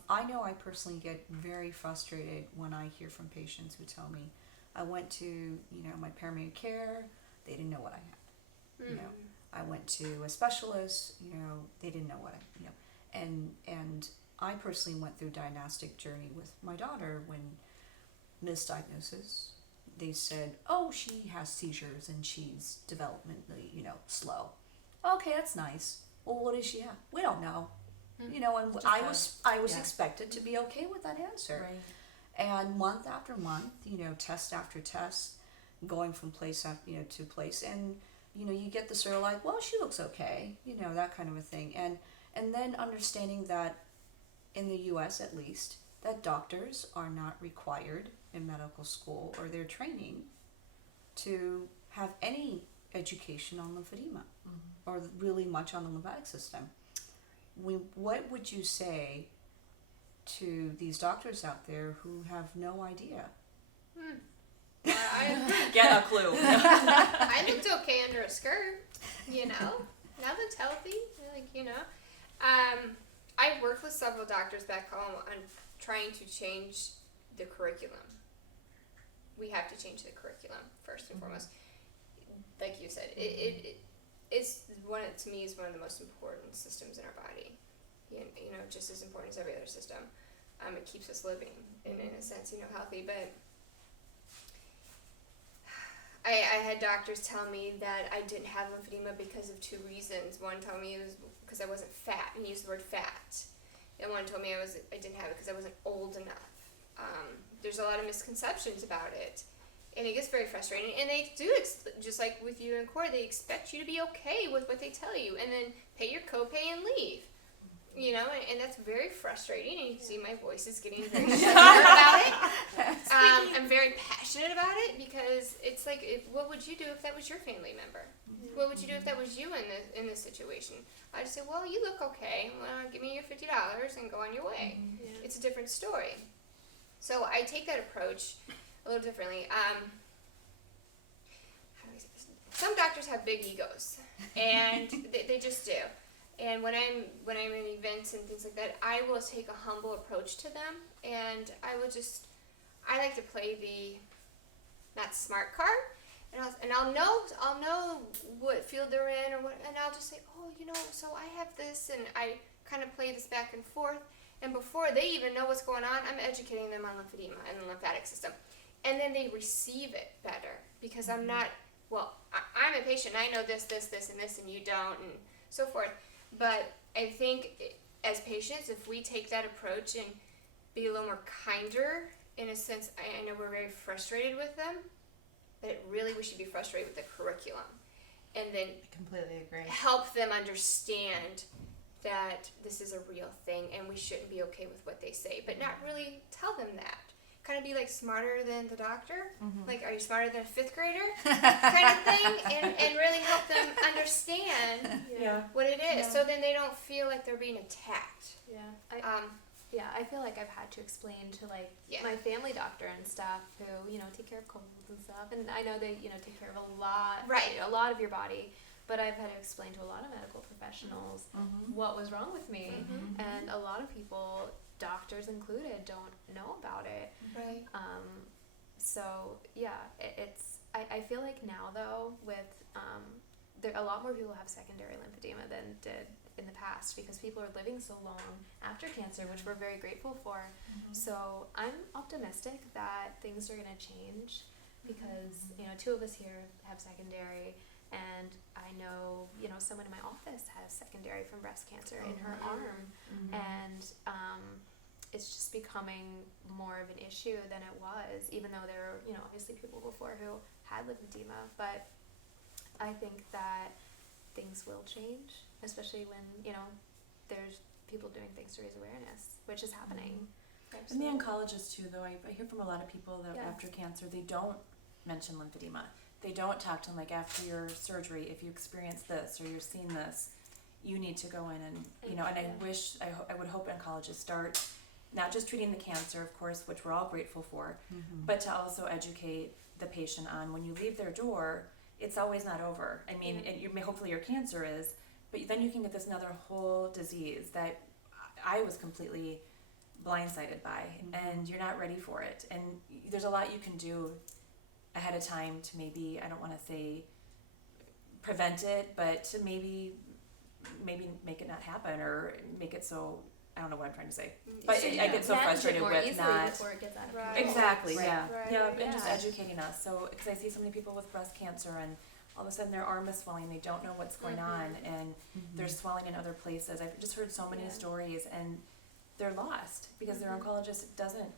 I know I personally get very frustrated when I hear from patients who tell me, I went to, my paramedic care, they didn't know what I had. I went to a specialist, they didn't know what and I personally went through a diagnostic journey with my daughter when misdiagnosis. They said, oh, she has seizures and she's developmentally, slow. Okay, that's nice. Well, what does she have? We don't know. And I was expected to be okay with that answer. Right. And month after month, test after test, going from place after, to place, and you get the sort of like, well, she looks okay, that kind of a thing, and then understanding that in the U.S. at least, that doctors are not required in medical school or their training to have any education on lymphedema or really much on the lymphatic system. What would you say to these doctors out there who have no idea? Get a clue. I looked okay under a skirt, Now that's healthy, I worked with several doctors back home on trying to change the curriculum. We have to change the curriculum first and foremost. Like you said, it's to me is one of the most important systems in our body. Just as important as every other system. It keeps us living in a sense, healthy. But I had doctors tell me that I didn't have lymphedema because of two reasons. One told me it was because I wasn't fat, and he used the word fat. And one told me I didn't have it because I wasn't old enough. There's a lot of misconceptions about it, and it gets very frustrating. And they do, just like with you and Corey, they expect you to be okay with what they tell you, and then pay your copay and leave. And that's very frustrating, and you can see my voice is getting very sugar about it. I'm very passionate about it, because it's like, what would you do if that was your family member? What would you do if that was you in this situation? I'd say, well, you look okay. Well, give me your $50 and go on your way. It's a different story. So I take that approach a little differently. How do I say this? Some doctors have big egos, and they just do. And when I'm in events and things like that, I will take a humble approach to them, and I like to play the not smart card, and I'll know what field they're in, and I'll just say, oh, so I have this, and I kind of play this back and forth, and before they even know what's going on, I'm educating them on lymphedema and the lymphatic system, and then they receive it better, because I'm not, well, I'm a patient, I know this, and this, and you don't, and so forth. But I think as patients, if we take that approach and be a little more kinder, in a sense, I know we're very frustrated with them, but really we should be frustrated with the curriculum. And then I completely agree. help them understand that this is a real thing and we shouldn't be okay with what they say, but not really tell them that. kind of be like smarter than the doctor. Mm-hmm. Like, are you smarter than a 5th grader? kind of thing. And really help them understand what it is. Yeah. So then they don't feel like they're being attacked. Yeah. I feel like I've had to explain to like Yeah. my family doctor and stuff who, take care of colds and stuff. And I know they, take care of a lot, Right. a lot of your body. But I've had to explain to a lot of medical professionals what was wrong with me. Mm-hmm. And a lot of people, doctors included, don't know about it. Right. So yeah, I feel like now though with there a lot more people have secondary lymphedema than did in the past because people are living so long after cancer, which we're very grateful for. So I'm optimistic that things are going to change because 2 of us here have secondary, and I know someone in my office has secondary from breast cancer in her arm, and it's just becoming more of an issue than it was, even though there were obviously people before who had lymphedema. But I think that things will change, especially when there's people doing things to raise awareness, which is happening. And the oncologists too, though, I hear from a lot of people that after cancer they don't mention lymphedema. They don't talk to them like after your surgery, if you experience this or you're seeing this, you need to go in and and I would hope oncologists start not just treating the cancer, of course, which we're all grateful for, but to also educate the patient on when you leave their door, it's always not over. I mean, hopefully your cancer is, but then you can get this another whole disease that I was completely blindsided by, and you're not ready for it. And there's a lot you can do ahead of time to maybe, I don't want to say prevent it, but to maybe make it not happen or make it so, I don't know what I'm trying to say. But I get so frustrated with not. Before it gets out of Right. control. Exactly, Right. yeah. Right. Yeah, and just Yeah. educating us. So, because I see so many people with breast cancer and all of a sudden their arm is swelling, they don't know what's going on, and there's swelling in other places. I've just heard so many stories, and they're lost because their oncologist doesn't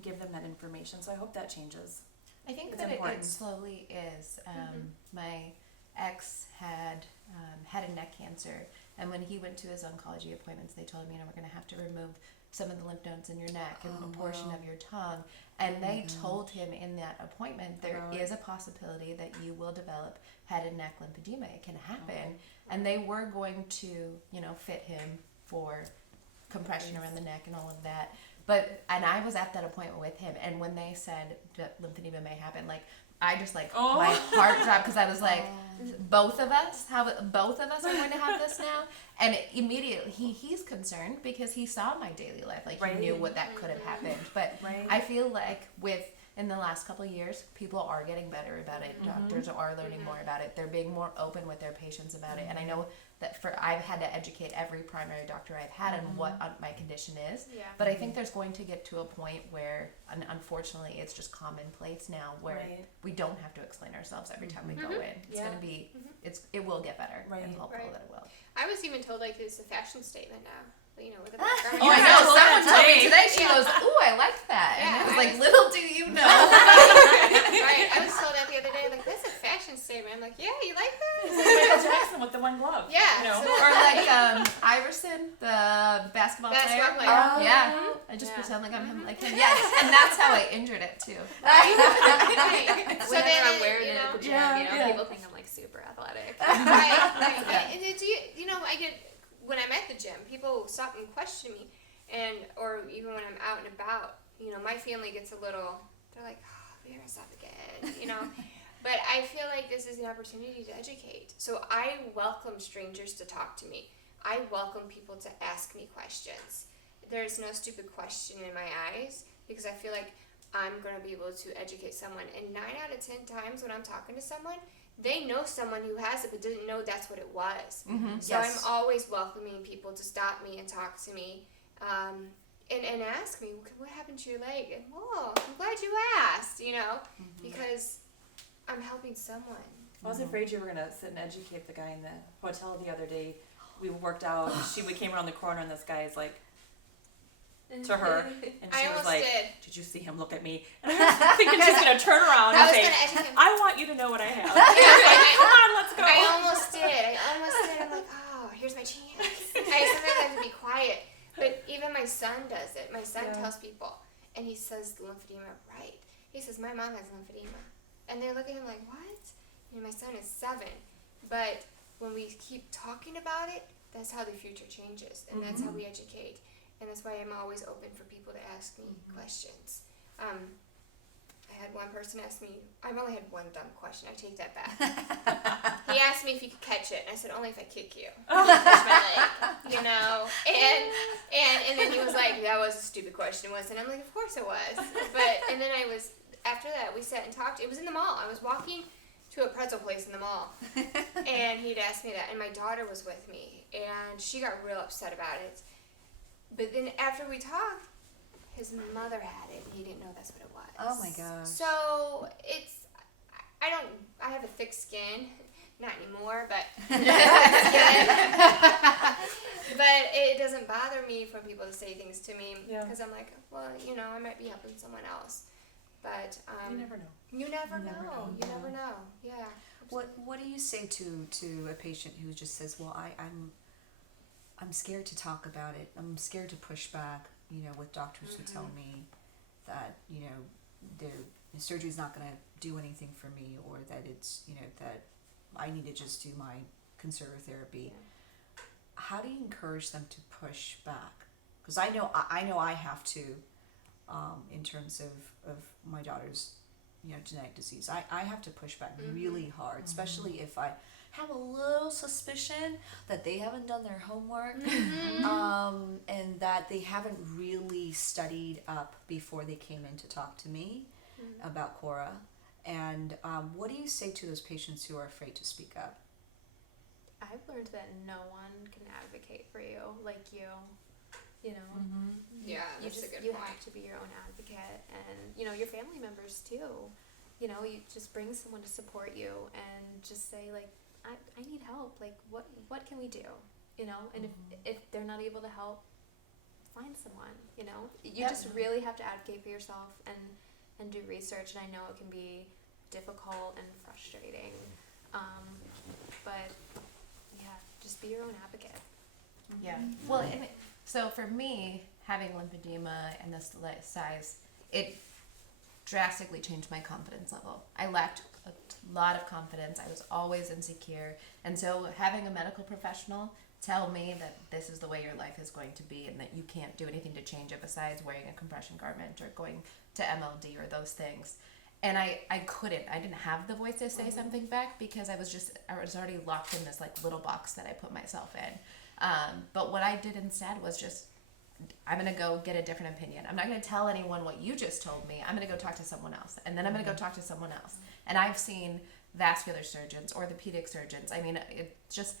give them that information. So I hope that changes. I think It's that important. it slowly is. My ex had head and neck cancer, and when he went to his oncology appointments, they told him, we're going to have to remove some of the lymph nodes in your neck and a portion of your tongue. And they told him in that appointment there is a possibility that you will develop head and neck lymphedema. It can happen, and they were going to, fit him for compression around the neck and all of that. And I was at that appointment with him, and when they said that lymphedema may happen, I just my heart dropped because I was like, both of us are going to have this now. And immediately he's concerned because he saw my daily life, he knew what that could have happened. But I feel like in the last couple of years, people are getting better about it. Doctors are learning more about it. They're being more open with their patients about it. And I know that I've had to educate every primary doctor I've had on what my condition is. Yeah. But I think there's going to get to a point where, unfortunately, it's just commonplace now where we don't have to explain ourselves every time we go in. It's going to be, it will get better. I'm hopeful that it will. I was even told it's a fashion statement now. With the Oh, I know. Someone told me today. She goes, "Ooh, I like that." And I was like, "Little do you know." Right. I was told that the other day. That's a fashion statement. I'm like, yeah, you like that? Michael Jackson with the one glove. Yeah. So, Or Iverson, the basketball player. player. Yeah. I just pretend like I'm him, like him. Yeah. And that's how I injured it too. Right. So Whenever then, I'm wearing it at the gym, people think I'm super athletic. Right. And do you, I get. When I'm at the gym, people stop and question me, or even when I'm out and about, my family gets a little. They're like, "Oh, you're gonna stop again," But I feel like this is an opportunity to educate. So I welcome strangers to talk to me. I welcome people to ask me questions. There's no stupid question in my eyes because I feel like I'm gonna be able to educate someone. And 9 out of 10 times when I'm talking to someone, they know someone who has it but didn't know that's what it was. So I'm always welcoming people to stop me and talk to me and ask me, what happened to your leg? And, I'm glad you asked, because I'm helping someone. I was afraid you were going to sit and educate the guy in the hotel the other day. We worked out, we came around the corner, and this guy is like, to her, and she was like, did you see him look at me? And I was thinking she's going to turn around and say, I want you to know what I have. Come on, let's go. I almost did. I'm like, here's my chance. I sometimes have to be quiet. But even my son does it. My son tells people. And he says lymphedema, right? He says, my mom has lymphedema. And they're looking at him like, what? You know, my son is 7. But when we keep talking about it, that's how the future changes. And that's how we educate. And that's why I'm always open for people to ask me questions. I had one person ask me, I've only had one dumb question, I take that back. He asked me if you could catch it, and I said, only if I kick you. You catch my leg, you know? And then he was like, that was a stupid question, wasn't it? I'm like, of course it was. And then after that, we sat and talked. It was in the mall. I was walking to a pretzel place in the mall, and he'd asked me that, and my daughter was with me, and she got real upset about it. But then after we talked, his mother had it, and he didn't know that's what it was. Oh my gosh. So I have a thick skin, not anymore, but but it doesn't bother me for people to say things to me, because I'm like, well, you know, I might be helping someone else. But you never know. You never know. You never know. Yeah. What do you say to a patient who just says, well, I'm scared to talk about it. I'm scared to push back, you know, with doctors who tell me that, you know, the surgery's not going to do anything for me, or that it's, you know, that I need to just do my conservative therapy. Yeah. How do you encourage them to push back? Because I know I have to, in terms of my daughter's, you know, genetic disease. I have to push back really hard, especially if I have a little suspicion that they haven't done their homework, and that they haven't really studied up before they came in to talk to me about Cora. And what do you say to those patients who are afraid to speak up? I've learned that no one can advocate for you like you. You know, yeah, that's a good you point. have to be your own advocate, and you know your family members too. You know, you just bring someone to support you, and just say like, I need help. Like, what can we do? You know, and if they're not able to help, find someone. You know, you just really have to advocate for yourself and do research. And I know it can be difficult and frustrating, but yeah, just be your own advocate. Yeah. Well, so for me, having lymphedema and this size, it drastically changed my confidence level. I lacked a lot of confidence. I was always insecure. And so having a medical professional tell me that this is the way your life is going to be and that you can't do anything to change it besides wearing a compression garment or going to MLD or those things. And I didn't have the voice to say something back because I was already locked in this like little box that I put myself in. But what I did instead was just, I'm going to go get a different opinion. I'm not going to tell anyone what you just told me. I'm going to go talk to someone else. And then I'm going to go talk to someone else. And I've seen vascular surgeons, orthopedic surgeons. I mean, it's just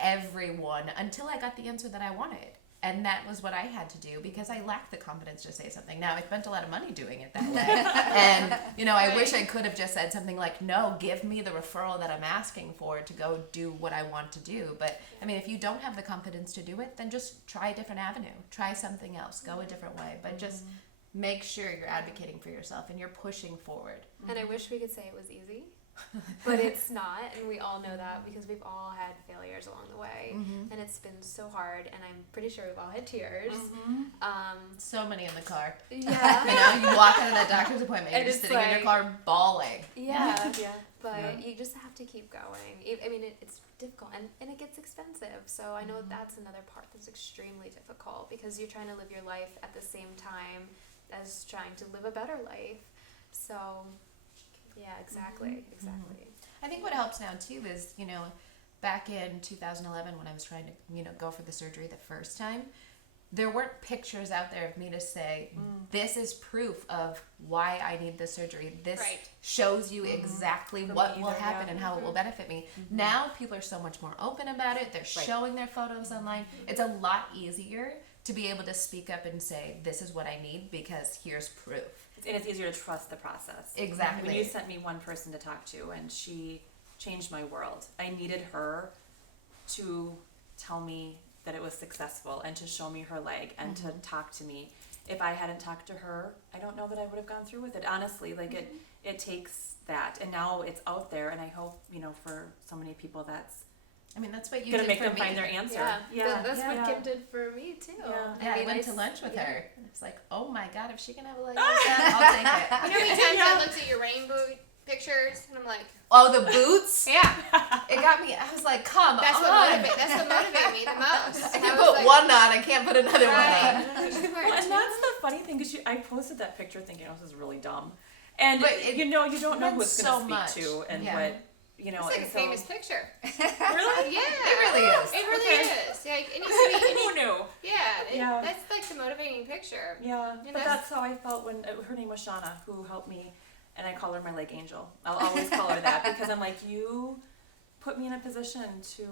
everyone until I got the answer that I wanted. And that was what I had to do because I lacked the confidence to say something. Now, I spent a lot of money doing it that way. And, you know, I wish I could have just said something like, no, give me the referral that I'm asking for to go do what I want to do. But, I mean, if you don't have the confidence to do it, then just try a different avenue. Try something else. Go a different way. But just make sure you're advocating for yourself and you're pushing forward. And I wish we could say it was easy. But it's not, and we all know that because we've all had failures along the way, and it's been so hard, and I'm pretty sure we've all had tears. So many in the car. Yeah. You know, you walk into that doctor's appointment, And you're just it's sitting in your car bawling. Yeah, but you just have to keep going. I mean, it's difficult, and it gets expensive, so I know that's another part that's extremely difficult because you're trying to live your life at the same time as trying to live a better life. So yeah, exactly. I think what helps now too is, you know, back in 2011 when I was trying to, you know, go for the surgery the first time, there weren't pictures out there of me to say, this is proof of why I need this surgery. This shows you exactly what will happen and how it will benefit me. Now people are so much more open about it. They're showing their photos online. It's a lot easier to be able to speak up and say, this is what I need because here's proof. And it's easier to trust the process. Exactly. When you sent me one person to talk to and she changed my world, I needed her to tell me that it was successful and to show me her leg and to talk to me. If I hadn't talked to her, I don't know that I would have gone through with it. Honestly, like it takes that. And now it's out there, and I hope, you know, for so many people that's I mean, that's what you gonna did make for them me. find their answer. That's what Kimm did for me too. Yeah, I went to lunch with her. It's like, oh my god, if she can have a leg like that, I'll take it. You know how many times I looked at your rainbow pictures and I'm like, oh, the boots? yeah. It got me. I was like, come That's on. what motivated me the most. I can put one on. I can't put another one on. Well, and that's the funny thing because I posted that picture thinking, oh, this is really dumb, and But it you don't know who it's so going to speak to and what It's like a and so, famous picture. Really? Yeah. It really is. It really is. Yeah, it needs to be. Who knew? Yeah. That's like the motivating picture. Yeah, You know, but that's how I felt when her name was Shauna, who helped me, and I call her my leg angel. I'll always call her that because I'm like, you put me in a position to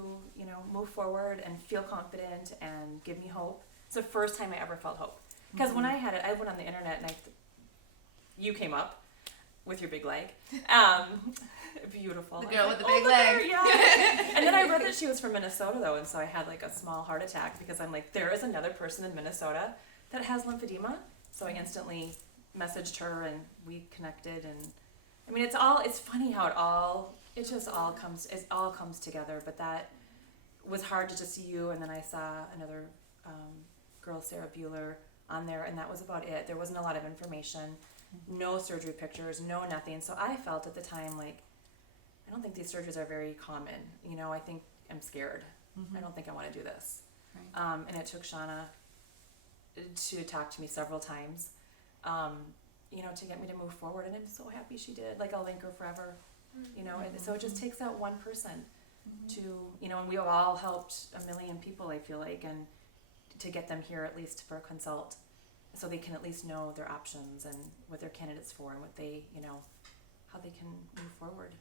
move forward and feel confident and give me hope. It's the first time I ever felt hope because when I had it, I went on the internet and you came up with your big leg. Beautiful. The girl with the big leg. Yeah. And then I read that she was from Minnesota though, and so I had like a small heart attack because I'm like, there is another person in Minnesota that has lymphedema. So I instantly messaged her and we connected, and I mean it's funny how it all comes together. But that was hard to just see you, and then I saw another girl, Sarah Bueller, on there, and that was about it. There wasn't a lot of information. No surgery pictures, no nothing. So I felt at the time like, I don't think these surgeries are very common. I think I'm scared. I don't think I want to do this. Right. And it took Shauna to talk to me several times, to get me to move forward. And I'm so happy she did. Like, I'll thank her forever. And so it just takes that one person to, and we have all helped a million people, I feel like, and to get them here at least for a consult. So they can at least know their options and what they're candidates for and what they, how they can move forward.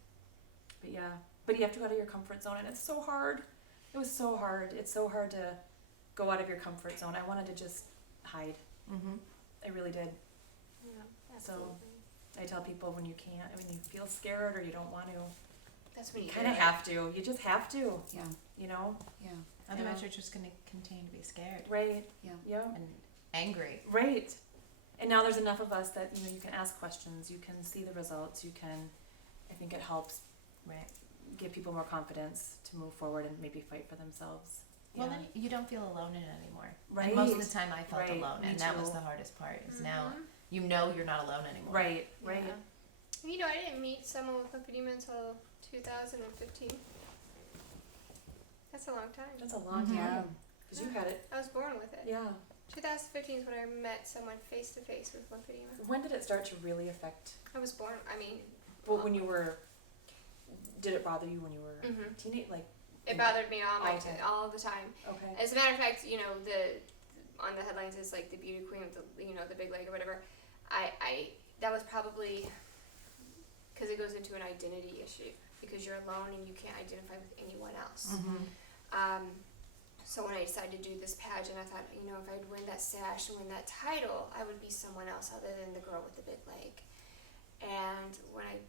But you have to go out of your comfort zone, and it's so hard. It was so hard. It's so hard to go out of your comfort zone. I wanted to just hide. I really did. Yeah, So absolutely. I tell people when you can't, you feel scared or you don't want to, That's when you you kind of have to. You just have to. Yeah. Yeah. Otherwise, you're just going to continue to be scared. Right. Yeah. And angry. Right. And now there's enough of us that, you can ask questions, you can see the results, I think it helps Right. give people more confidence to move forward and maybe fight for themselves. Well, then you don't feel alone in it anymore. Right. And most of the time I felt Right. alone, Me and that was too. the hardest part, is now you're not alone anymore. Right. Yeah. I didn't meet someone with lymphedema until 2015. That's a long time. That's a long Yeah. time. Because you had it. I was born with it. Yeah. 2015 is when I met someone face to face with lymphedema. When did it start to really affect, I was born, when you were, did it bother you when you were teenage, like? it bothered me Okay. all the time. Okay. As a matter of fact, the on the headlines is like the beauty queen with the big leg or whatever. I that was probably because it goes into an identity issue because you're alone and you can't identify with anyone else. So when I decided to do this pageant, I thought, if I'd win that sash and win that title, I would be someone else other than the girl with the big leg. And when I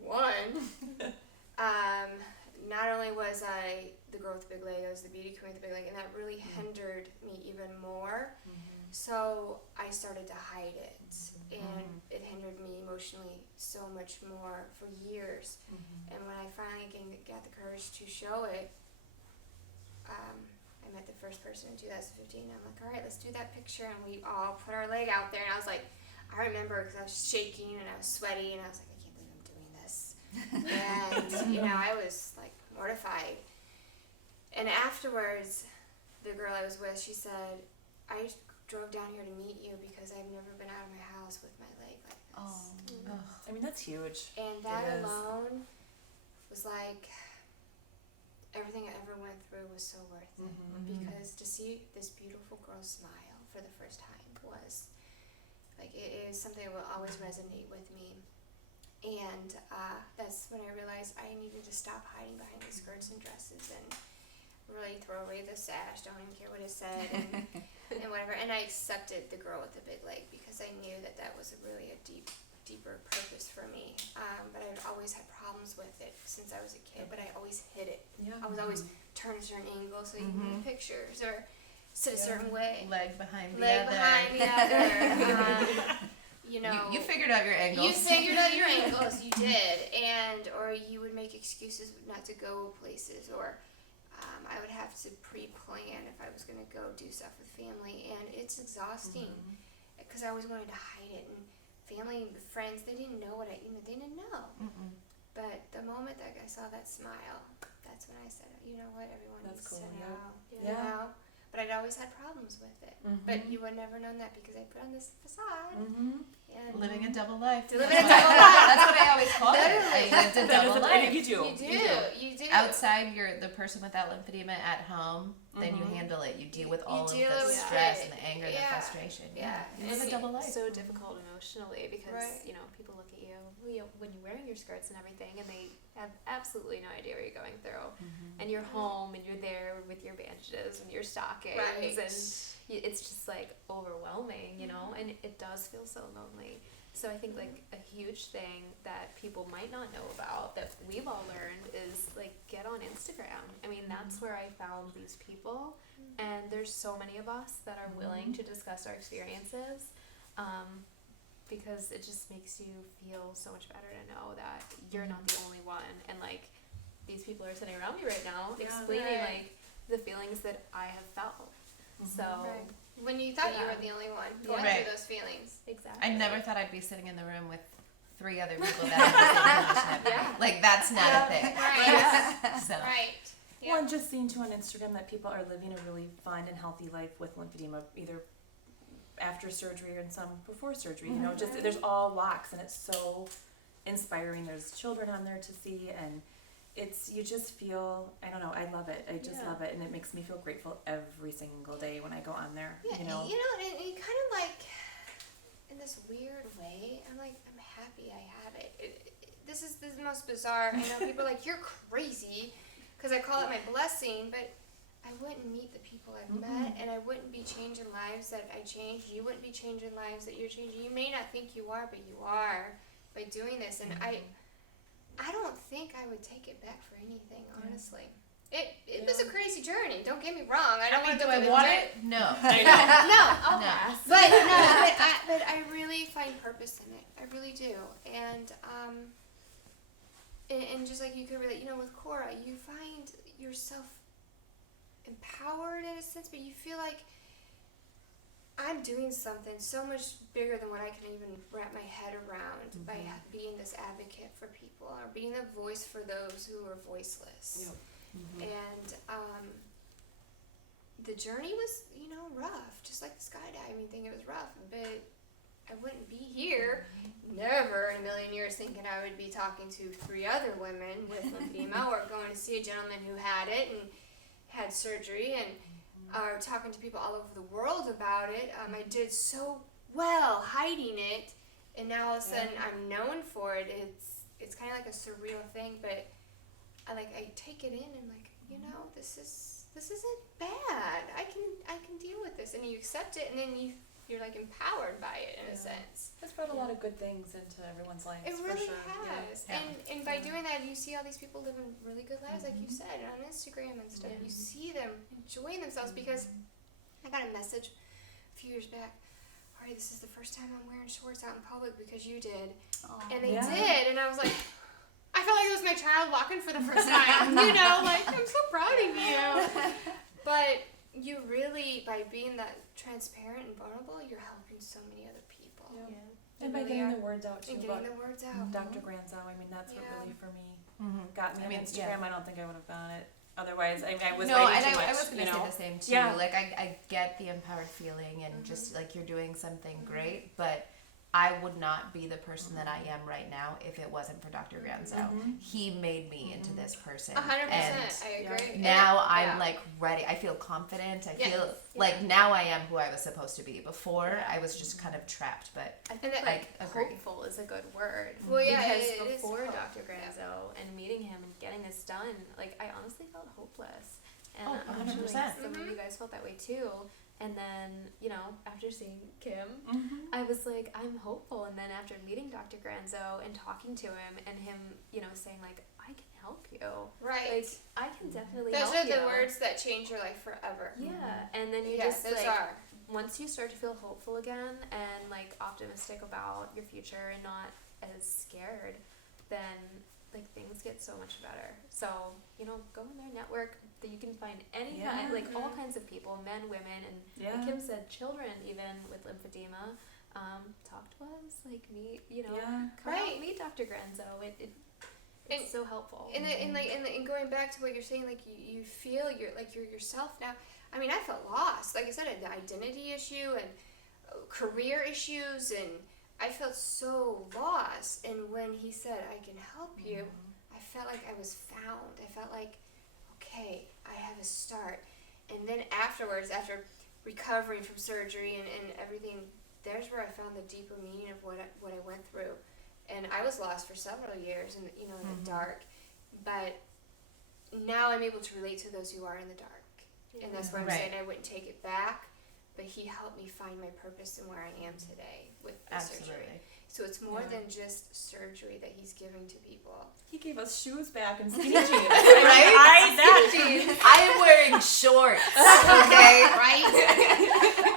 won, not only was I the girl with the big leg, I was the beauty queen with the big leg, and that really hindered me even more. So I started to hide it, and it hindered me emotionally so much more for years. And when I finally got the courage to show it, I met the first person in 2015. I'm like, all right, let's do that picture, and we all put our leg out there. And I was like, I remember because I was shaking and I was sweaty, and I was like, I can't believe I'm doing this. And I was like mortified. And afterwards, the girl I was with, she said, I drove down here to meet you because I've never been out of my house with my leg like this. That's huge. And that alone was like, everything I ever went through was so worth it. Because to see this beautiful girl smile for the first time was, like, it is something that will always resonate with me. And that's when I realized I needed to stop hiding behind the skirts and dresses and really throw away the sash, don't even care what it said, and whatever. And I accepted the girl with the big leg because I knew that was really a deeper purpose for me. But I'd always had problems with it since I was a kid, but I always hid it. Yeah. I was always turn a certain angle so you can get pictures, or sit a certain way. Leg behind the Leg other. behind the other. You figured out your angles. You figured out your angles, you did. Or you would make excuses not to go places, or I would have to pre-plan if I was going to go do stuff with family, and it's exhausting because I always wanted to hide it, and family and friends, they didn't know what they didn't know. But the moment that I saw that smile, that's when I said, you know what, everyone That's needs cool, to yeah. know. Yeah. You know? But I'd always had problems with it. But you would never known that because I put on this facade. And Living a double life. living a double life. That's what I always call it. I lived a double life. You do. You do. Outside, you're the person without lymphedema. At home, then you handle it. You deal with all of the deal with stress it. and the anger and the frustration. Yeah. You live a double life. So difficult emotionally because Right. you know people look at you when you're wearing your skirts and everything, and they have absolutely no idea what you're going through. And you're home and you're there with your bandages and your stockings, Right. and it's just like overwhelming, you know. And it does feel so lonely. So I think like a huge thing that people might not know about that we've all learned is like get on Instagram. I mean that's where I found these people, and there's so many of us that are willing to discuss our experiences, because it just makes you feel so much better to know that you're not the only one, and like these people are sitting around me right now explaining Right. like the feelings that I have felt. So Right. When you thought you Yeah. were the only one going Right. through those feelings. exactly. I never thought I'd be sitting in the room with 3 other people that have the same condition as me. Yeah. Like that's not a thing. Right. So Right. Yeah. Well, and just seeing too on Instagram that people are living a really fun and healthy life with lymphedema, either after surgery and some before surgery. You know, just there's all walks, and it's so inspiring. There's children on there to see, and you just feel, I don't know, I love it. I just love it, and it makes me feel grateful every single day when I go on there. Yeah, You know, and kind of like, in this weird way, I'm like, I'm happy I have it. This is the most bizarre. I know people are like, you're crazy, because I call it my blessing, but I wouldn't meet the people I've met, and I wouldn't be changing lives that I changed. You wouldn't be changing lives that you're changing. You may not think you are, but you are by doing this, and I don't think I would take it back for anything, honestly. It was a crazy journey. Don't get me wrong. I don't want to do go I through the want journey. it? No. No, I'll No. pass. but I really find purpose in it. I really do. And just like you could relate, you know, with Cora, you find yourself empowered in a sense, but you feel like I'm doing something so much bigger than what I can even wrap my head around by being this advocate for people or being a voice for those who are voiceless. And the journey was, you know, rough, just like the skydiving thing. It was rough, but I wouldn't be here, never in a million years, thinking I would be talking to 3 other women with lymphedema or going to see a gentleman who had it and had surgery, and are talking to people all over the world about it. I did so well hiding it, and now all of a sudden I'm known for it. It's kind of like a surreal thing, but I take it in and like, you know, this isn't bad. I can deal with this, and you accept it, and then you're like empowered by it in a sense. it's brought a lot of good things into everyone's lives. It for really sure. has. Yeah. And by doing that, you see all these people living really good lives, like you said, on Instagram and stuff. You see them enjoying themselves, because I got a message a few years back. All right, this is the first time I'm wearing shorts out in public because you did. And they did, and I was like, I felt like it was my child walking for the first time. You know, like, I'm so proud of you. But you really, by being that transparent and vulnerable, you're helping so many other people. And by getting the words out too And about getting the words out. Dr. Granzow, I mean, that's what really for me got me I mean, on Instagram. I don't think I would have done it otherwise. I was No, writing and too much. I was going you to say know? the same too. Yeah. Like I get the empowered feeling and just like you're doing something great, but I would not be the person that I am right now if it wasn't for Dr. Granzow. He made me into this person. 100%. And I agree. now I'm like ready. I feel confident. I feel like now I am who I was supposed to be. Before I was just kind of trapped, but I think And like agree. hopeful is a good word. Well, yeah, because it is before hope. Dr. Granzow and meeting him and getting this done, like I honestly felt hopeless. And Oh, I'm sure 100%. like, some of you guys felt that way too. And then, you know, after seeing Kimm, I was like, I'm hopeful. And then after meeting Dr. Granzow and talking to him and him, you know, saying like, I can help you. Right. Like, I can definitely Those help are you. the words that change your life forever. Yeah. And then you Yeah, just those like, are. once you start to feel hopeful again and like optimistic about your future and not as scared, then like things get so much better. So, go in there, network, that you can find any Yeah. kind, like all kinds of people, men, women, and like Kimm said, children even with lymphedema. Talk to us, like meet, come out, meet Dr. Granzow. It's so helpful. And going back to what you're saying, like you feel you're yourself now. I mean, I felt lost. Like I said, the identity issue and career issues, and I felt so lost. And when he said, "I can help you," I felt like I was found. I felt like, okay, I have a start. And then afterwards, after recovering from surgery and everything, there's where I found the deeper meaning of what I went through. And I was lost for several years in the dark, but now I'm able to relate to those who are in the dark. And that's why I'm saying I wouldn't take it back, but he helped me find my purpose and where I am today with the surgery. So it's more than just surgery that he's giving to people. He gave us shoes back and skinny jeans. Right? I am wearing shorts. Okay, right?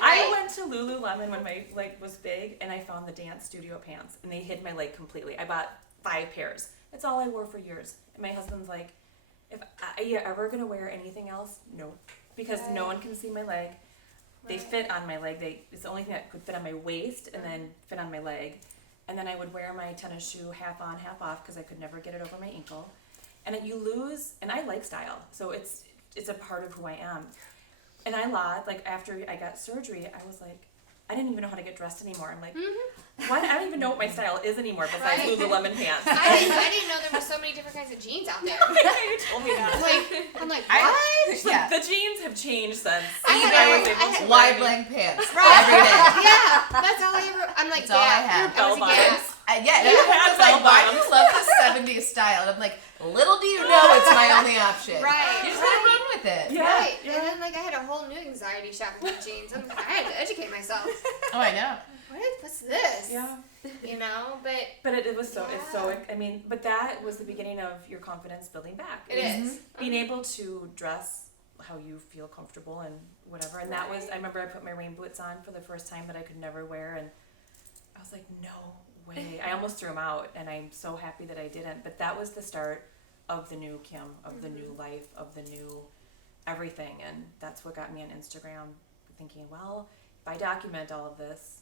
I went to Lululemon when my leg was big, and I found the dance studio pants, and they hid my leg completely. I bought 5 pairs. That's all I wore for years. And my husband's like, are you ever going to wear anything else? No. Because no one can see my leg. They fit on my leg. It's the only thing that could fit on my waist and then fit on my leg. And then I would wear my tennis shoe half on, half off because I could never get it over my ankle. And you lose, and I like style, so it's a part of who I am. And I lied, like after I got surgery, I was like, I didn't even know how to get dressed anymore. I'm like, why? I don't even know what my style is anymore besides Lululemon pants. I didn't know there were so many different kinds of jeans out there. You told me that. I'm like, what? The jeans have changed since. I was able to wide leg pants Right. every day. Yeah, that's all I ever. I'm like, That's all I yeah, had. I was a gas. Yeah, everyone was like, why do you love the 70s style? And I'm like, little do you know it's my only option. Right. You just gotta run with it. Yeah. Right. And then I had a whole new anxiety shopping for jeans. I had to educate myself. Oh, I know. What's this? Yeah. But it was so, it's so, I mean, but that was the beginning of your confidence building back. it is. Being able to dress how you feel comfortable and whatever. And that was, I remember I put my rain boots on for the first time that I could never wear, and I was like, no way. I almost threw them out, and I'm so happy that I didn't. But that was the start of the new Kimm, of the new life, of the new everything. And that's what got me on Instagram thinking, well, if I document all of this,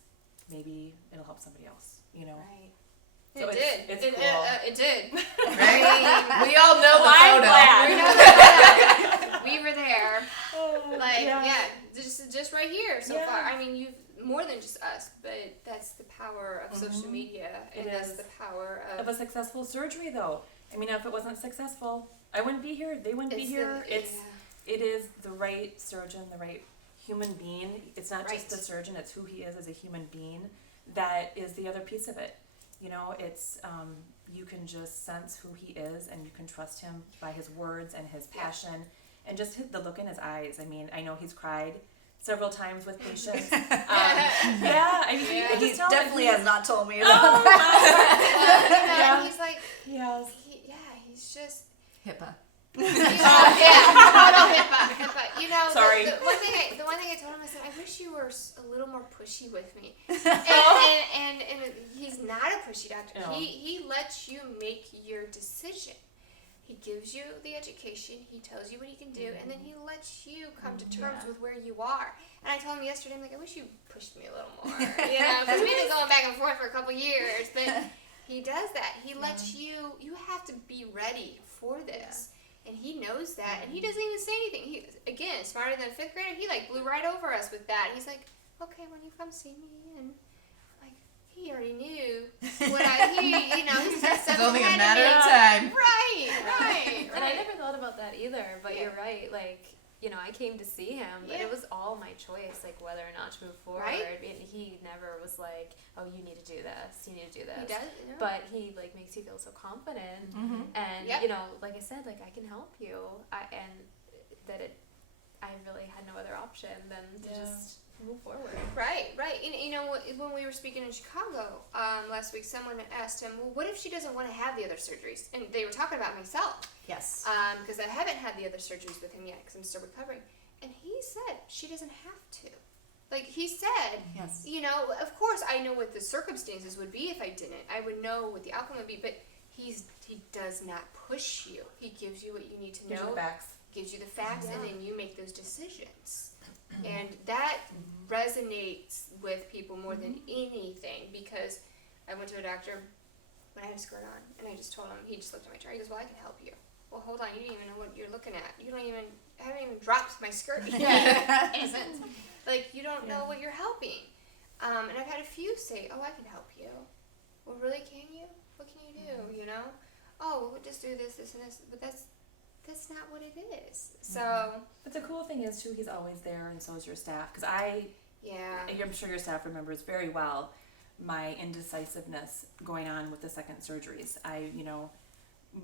maybe it'll help somebody else, Right. So It did. It's It cool. did. Right? We all know the I'm photo. glad. We were there. Just right here so far. I mean, you've more than just us, but that's the power of social media, and that's the power of a successful surgery, though. I mean, if it wasn't successful, I wouldn't be here. They wouldn't be here. It is the right surgeon, the right human being. It's not just the surgeon; it's who he is as a human being. That is the other piece of it. It's you can just sense who he is, and you can trust him by his words and his passion, and just the look in his eyes. I mean, I know he's cried several times with patients. He definitely has not told me about that. He's like, yes. He's just HIPAA. Total HIPAA. Sorry. The one thing I told him, I said, I wish you were a little more pushy with me. And he's not a pushy doctor. No. He lets you make your decision. He gives you the education, he tells you what he can do, and then he lets you come to terms with where you are. And I told him yesterday, I'm like, I wish you pushed me a little more. Because we've been going back and forth for a couple years, but he does that. He lets you have to be ready for this. And he knows that, and he doesn't even say anything. He, again, smarter than a 5th grader, he blew right over us with that. He's like, okay, when you come see me, and he already knew what he said It's only a matter of time. Right. And I never thought about that either, but you're right. I came to see him, but it was all my choice, whether or not to move forward. Right. And he never was like, oh, you need to do this, you need to do this. He does, But he, makes you feel so confident. And, like I said, I can help you. I really had no other option than to just move forward. Right. And, when we were speaking in Chicago last week, someone asked him, well, what if she doesn't want to have the other surgeries? And they were talking about myself. Yes. Because I haven't had the other surgeries with him yet because I'm still recovering. And he said she doesn't have to. He said, yes. Of course I know what the circumstances would be if I didn't. I would know what the outcome would be. But he does not push you. He gives you what you need to Gives you know. the facts. Gives you the facts, Yeah. and then you make those decisions. And that resonates with people more than anything, because I went to a doctor when I had a skirt on, and I just told him, he just looked at my chart, he goes, well, I can help you. Well, hold on, you don't even know what you're looking at. I haven't even dropped my skirt yet. Like, you don't know what you're helping. And I've had a few say, oh, I can help you. Well, really, can you? What can you do, you know? Oh, well, we'll just do this, this, and this. But that's not what it is. So, But the cool thing is, too, he's always there, and so is your staff. Because yeah. I'm sure your staff remembers very well my indecisiveness going on with the second surgeries. I,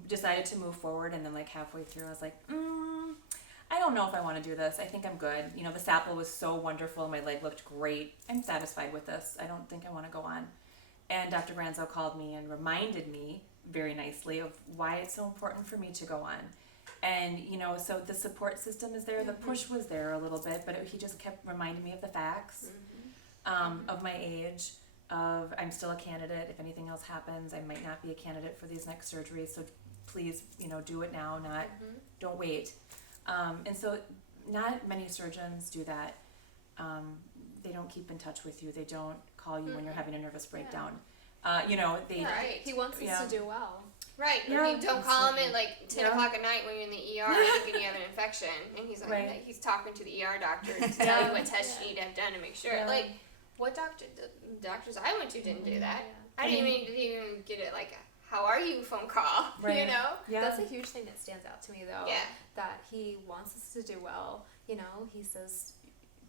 decided to move forward, and then like halfway through I was like, I don't know if I want to do this. I think I'm good. The sapple was so wonderful. My leg looked great. I'm satisfied with this. I don't think I want to go on. And Dr. Granzow called me and reminded me very nicely of why it's so important for me to go on. And, so the support system is there. The push was there a little bit, but he just kept reminding me of the facts, of my age, of I'm still a candidate. If anything else happens, I might not be a candidate for these next surgeries. So please, do it now, don't wait. And so not many surgeons do that. They don't keep in touch with you. They don't call you when you're having a nervous breakdown. They Right. He wants us to do well. Right. Yeah, You don't call him at like 10 Yeah. o'clock at night when you're in the ER thinking you have an infection, and he's like, Right. he's talking to the ER doctor to tell you what tests you need to have done to make sure. Yeah. Like, what doctors I went to didn't do that. Yeah. I didn't even get it like, how are you phone call, Right. you know? Yeah. That's a huge thing that stands out to me, though. Yeah. That he wants us to do well. He says,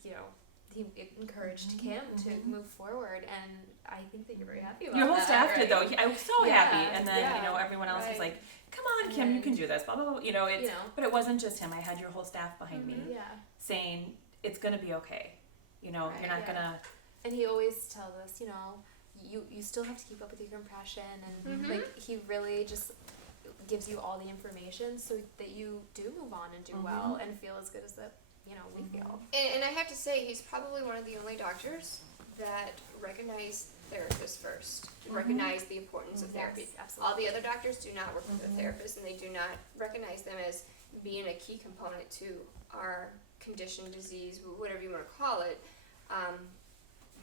he encouraged Kimm to move forward, and I think that you're very happy about Your whole that, staff right? did, though. I was so Yeah, happy. And then, yeah, everyone else was right. like, come on, Kimm, you can do this, blah, blah, blah. It's, You know. But it wasn't just him. I had your whole staff behind me Yeah. saying, it's going to be okay. You're not yeah. going to... And he always tells us, you still have to keep up with your compression, and like he really just gives you all the information so that you do move on and do well and feel as good as that we feel. And I have to say, he's probably one of the only doctors that recognize therapists first, recognize the importance of therapy. Yes, absolutely. All the other doctors do not work with a therapist, and they do not recognize them as being a key component to our condition, disease, whatever you want to call it.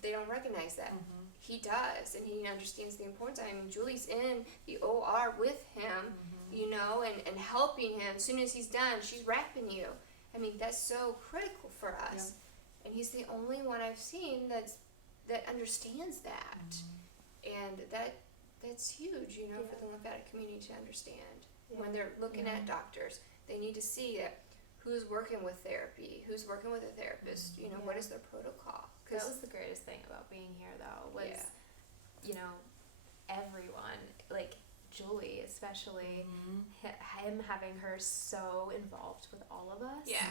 They don't recognize that. He does, and he understands the importance. I mean, Julie's in the OR with him, and helping him. As soon as he's done, she's wrapping you. I mean, that's so critical for us. Yeah. And he's the only one I've seen that understands that. And that's huge, for the lymphatic community to understand. When they're looking at doctors, they need to see that who's working with therapy, who's working with a therapist, what is their protocol. That was the greatest thing about being here, though, was, everyone, like Julie especially, him having her so involved with all of us. Yeah.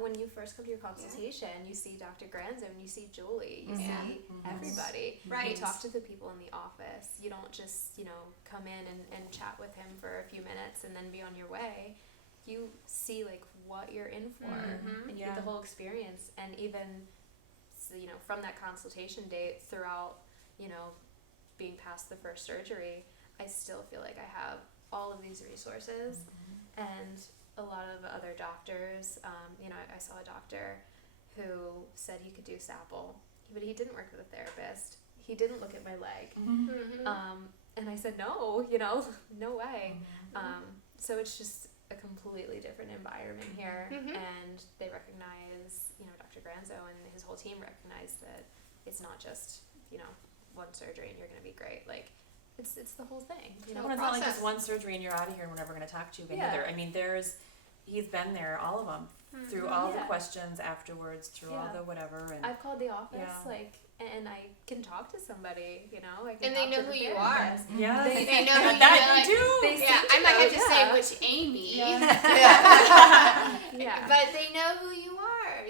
When you first come to your consultation, you see Dr. Granzow and you see Julie, you see everybody. Right. You talk to the people in the office. You don't just, come in and chat with him for a few minutes and then be on your way. You see, like, what you're in for, and you get the whole experience, and even... from that consultation date throughout, being past the first surgery, I still feel like I have all of these resources, and a lot of other doctors. I saw a doctor who said he could do sapple, but he didn't work with a therapist. He didn't look at my leg, and I said no, no way. So it's just a completely different environment here, and they recognize, Dr. Granzow and his whole team recognize that it's not just, one surgery and you're going to be great. Like, it's the whole thing. Well, it's not like just one surgery and you're out of here and we're never going to talk to you again either. I mean, he's been there, all of them, through all the questions afterwards, through all the whatever. And I've called the office, and I can talk to somebody, I can And they talk know to the who you therapist. are. yeah, They know who you that are. you do. They I might have to say yeah. which Amy. Yeah. But they know who you are.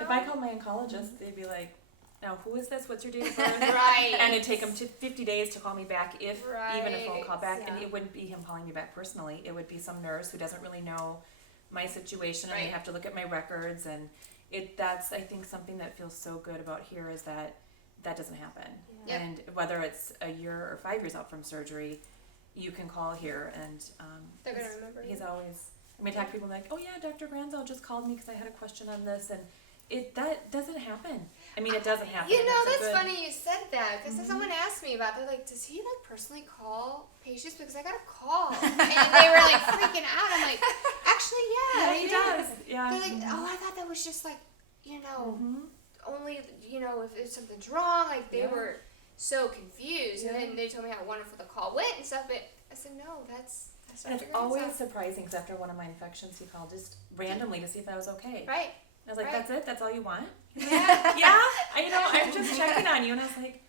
If I called my oncologist, they'd be like, now who is this? What's your date of birth? Right. And it'd take him 50 days to call me back, if even a phone call back. Yeah. And it wouldn't be him calling me back personally. It would be some nurse who doesn't really know my situation, and they have to look at my records. And that's, I think, something that feels so good about here is that doesn't happen. Yeah. And whether it's a year or 5 years out from surgery, you can call here, and They're gonna remember. he's always. I mean, I talk to people like, oh yeah, Dr. Granzow just called me because I had a question on this, and that doesn't happen. I mean, it doesn't happen. You know, It's a that's good- funny you said that because someone asked me about. They're like, does he like personally call patients? Because I got a call, and they were like freaking out. I'm like, actually, yeah, he does. Yeah. They're like, oh, I thought that was just like, you know, Mhm. only if something's wrong. Like they Yeah. were so confused, Yeah. and then they told me how wonderful the call went and stuff. But I said, no, that's And Dr. it's Granzow. always surprising because after one of my infections, he called just randomly to see if I was okay. Right. I was like, Right. that's it? That's all you want? Yeah. Yeah. I'm just checking on you. And I was like,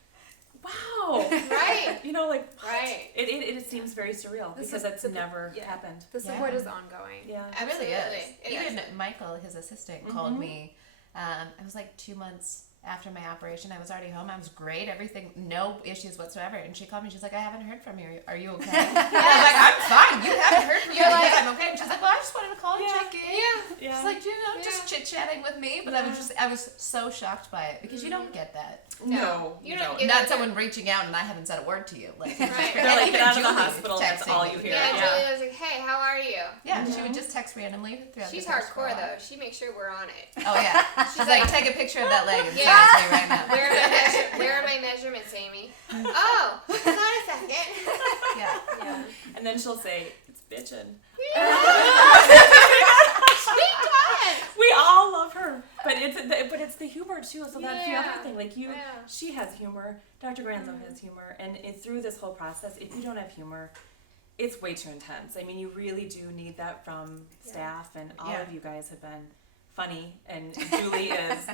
wow. Right. Like, what? Right. It seems very surreal because it's never happened. The support is ongoing. Yeah. It really is. Absolutely. It Even is. Michael, his assistant, called me. It was like 2 months after my operation. I was already home. I was great. Everything, no issues whatsoever. And she called me. She's like, I haven't heard from you. Are you okay? And I was like, I'm fine. You haven't heard from me. You're I like- think I'm okay. And she's like, well, I just wanted to call and Yeah. check in. Yeah. She's like, just chit-chatting with me. But I was so shocked by it because you don't get that. No. You don't get Not that. someone reaching out and I haven't said a word to you. Like, Right. They're like, even get out of the Julie hospital. That's texting all me. you hear. Yeah, Yeah. Julie was like, hey, how are you? Yeah, she would just text randomly throughout She's the text for a hardcore while. though. She makes sure we're on it. Oh yeah. She's like, take a picture of that leg and send Yeah. it to me right now. Where are my measurements, Amy? Oh, hold on a second. Yeah. Yeah. And then she'll say, it's bitchin'. She does. We all love her, but it's the humor too. So that's the Yeah. other thing. Like Yeah. she has humor. Dr. Granzow has humor, and through this whole process, if you don't have humor, it's way too intense. I mean, you really do need that from staff, and all Yeah. of you guys have been funny. And Julie is,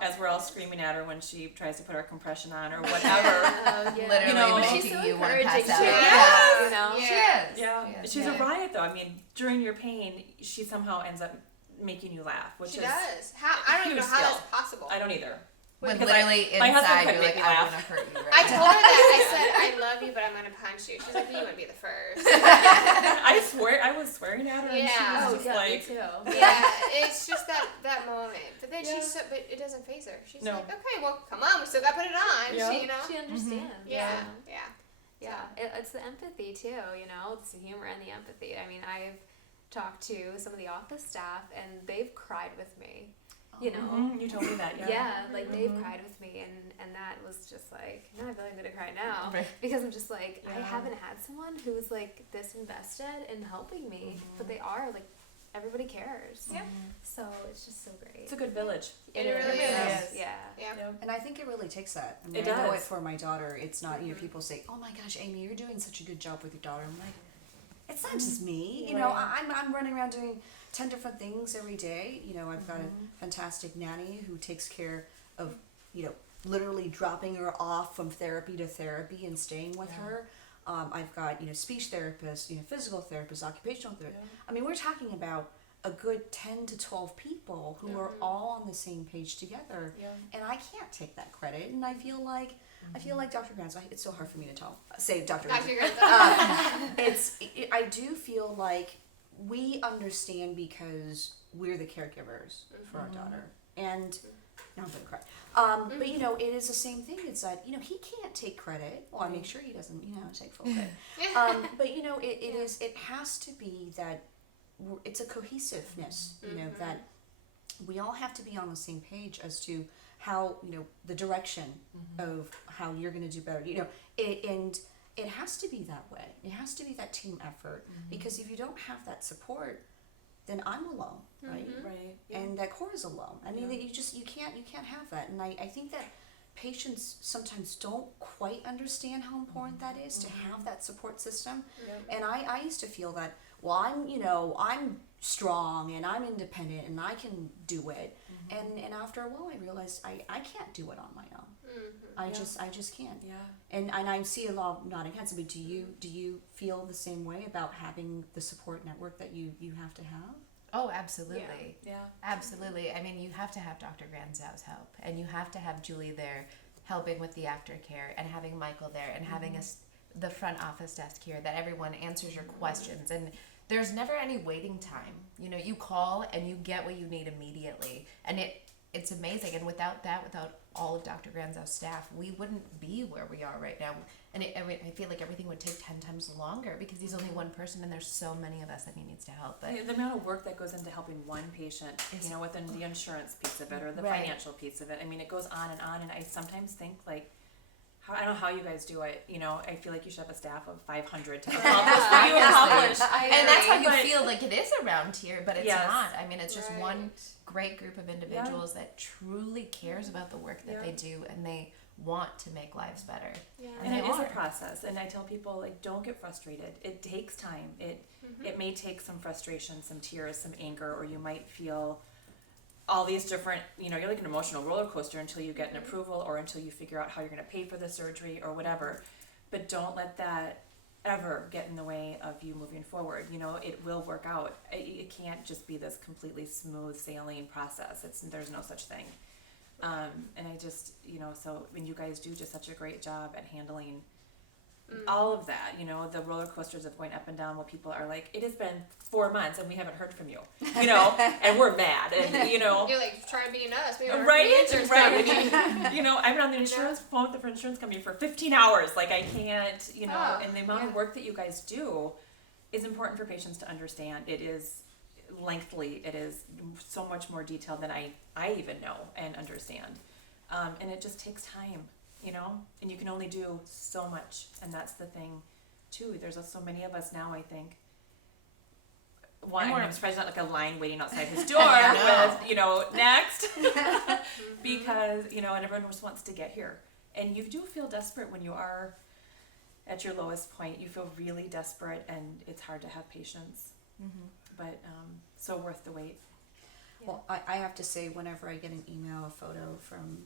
as we're all screaming at her when she tries to put our compression on or whatever. Literally know, making she's so you want to encouraging pass too. out. Yeah. You know? Yeah. She is. Yeah, She is. she's Yeah. a riot though. I mean, during your pain, she somehow ends up making you laugh, which She is does. I don't even know huge how skill. that's possible. I don't either. When Because literally my husband inside couldn't you're make like, me I laugh. want to hurt you right I now. told her that. I said, I love you, but I'm going to punch you. She's like, you wouldn't be the first. I was swearing at her, and she Yeah. was Oh, just yeah, like, me too. Yeah, it's just that moment. But then Yeah. but it doesn't faze her. She's No. like, okay, well, come on, we still got to put it on. Yeah. She understands. Yeah, So, yeah. yeah. It's the empathy too, It's the humor and the empathy. I mean, I've talked to some of the office staff and they've cried with me. You know. Mhm, you told me that, yeah. Yeah, like they've cried with me, and that was just like, no, I feel like I'm gonna cry now Right. because I'm just like, I Yeah. haven't had someone who's like this invested in helping me, but they are like, everybody cares. Yeah. So it's just so great. It's a good village. It really is. Yeah. Yeah. And I think it really takes that. I mean, It I know does. it for my daughter. It's not, people say, oh my gosh, Amy, you're doing such a good job with your daughter. I'm like, it's not just me. I'm running around doing 10 different things every day. I've got a fantastic nanny who takes care of, literally dropping her off from therapy to therapy and staying with her. I've got, speech therapists, physical therapists, occupational therapists. I mean, we're talking about a good 10 to 12 people who are all on the same page together. Yeah. And I can't take that credit. And I feel like Dr. Granzow, it's so hard for me to say Dr. Dr. Granzow. Granzow. I do feel like we understand because we're the caregivers for our daughter. And now I'm gonna cry. But it is the same thing. It's that he can't take credit. Well, I make sure he doesn't take full credit. But it has to be that it's a cohesiveness. That we all have to be on the same page as to how the direction of how you're going to do better. And it has to be that way. It has to be that team effort because if you don't have that support, then I'm alone, right? Right. Yeah. And that core is alone. I mean, that you can't have that. And I think that patients sometimes don't quite understand how important that is to have that support system. And I used to feel that, well, I'm strong and I'm independent and I can do it. And after a while I realized I can't do it on my own. I just can't. Yeah. And I see a lot of nodding heads. But do you feel the same way about having the support network that you have to have? Oh, absolutely. Yeah. Absolutely. I mean, you have to have Dr. Granzow's help, and you have to have Julie there helping with the aftercare, and having Michael there, and having the front office desk here that everyone answers your questions. And there's never any waiting time. You call and you get what you need immediately, and it's amazing. And without all of Dr. Granzow's staff, we wouldn't be where we are right now. And I feel like everything would take 10 times longer because he's only one person and there's so many of us that he needs to help. But the amount of work that goes into helping one patient, within the insurance piece of it or the financial piece of it, I mean, it goes on, and I sometimes think, like, I don't know how you guys do it. I feel like you should have a staff of 500 to accomplish what you accomplish. And that's how you feel like it is around here, but it's not. I mean, it's just Right. one great group of individuals that truly cares about the work that they do, and they want to make lives better. Yeah. And it is a process, and I tell people, like, don't get frustrated. It takes time. It may take some frustration, some tears, some anger, or you might feel all these different, you're like an emotional roller coaster until you get an approval or until you figure out how you're going to pay for the surgery or whatever. But don't let that ever get in the way of you moving forward. It will work out. It can't just be this completely smooth sailing process. There's no such thing. And I just, so when you guys do just such a great job at handling all of that, the roller coasters of going up and down, where people are like, it has been 4 months and we haven't heard from you, and we're mad, and You're like, try beating us. We haven't right, heard the answers right. back. I've been on the insurance phone with the insurance company for 15 hours. Like, I can't, and the amount of work that you guys do is important for patients to understand. It is lengthily, it is so much more detailed than I even know and understand. And it just takes time, and you can only do so much. And that's the thing too. There's so many of us now, I think. I'm surprised not like a line waiting outside his door with, next. Because, and everyone just wants to get here. And you do feel desperate when you are at your lowest point. You feel really desperate, and it's hard to have patience. But so worth the wait. Well, I have to say, whenever I get an email, a photo from,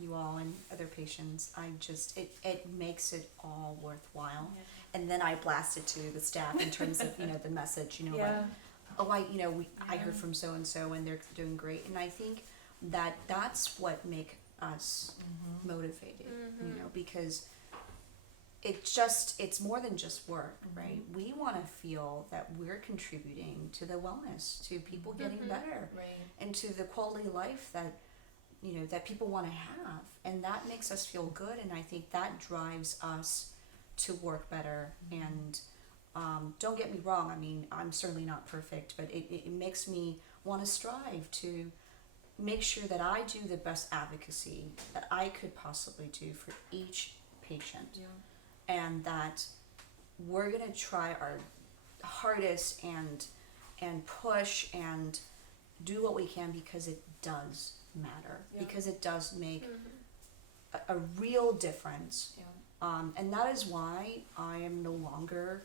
you all and other patients, I just, it makes it all worthwhile. Yeah. And then I blast it to the staff in terms of, the message, I heard from so-and-so and they're doing great. And I think that's what make us motivated, because it's more than just work, right? We want to feel that we're contributing to the wellness, to people getting better, Right. and to the quality of life that that people want to have, and that makes us feel good. And I think that drives us to work better. And don't get me wrong, I mean, I'm certainly not perfect, but it makes me want to strive to make sure that I do the best advocacy that I could possibly do for each patient. Yeah. And that we're gonna try our hardest and push and do what we can, because it does matter, because it does make a real difference. And that is why I am no longer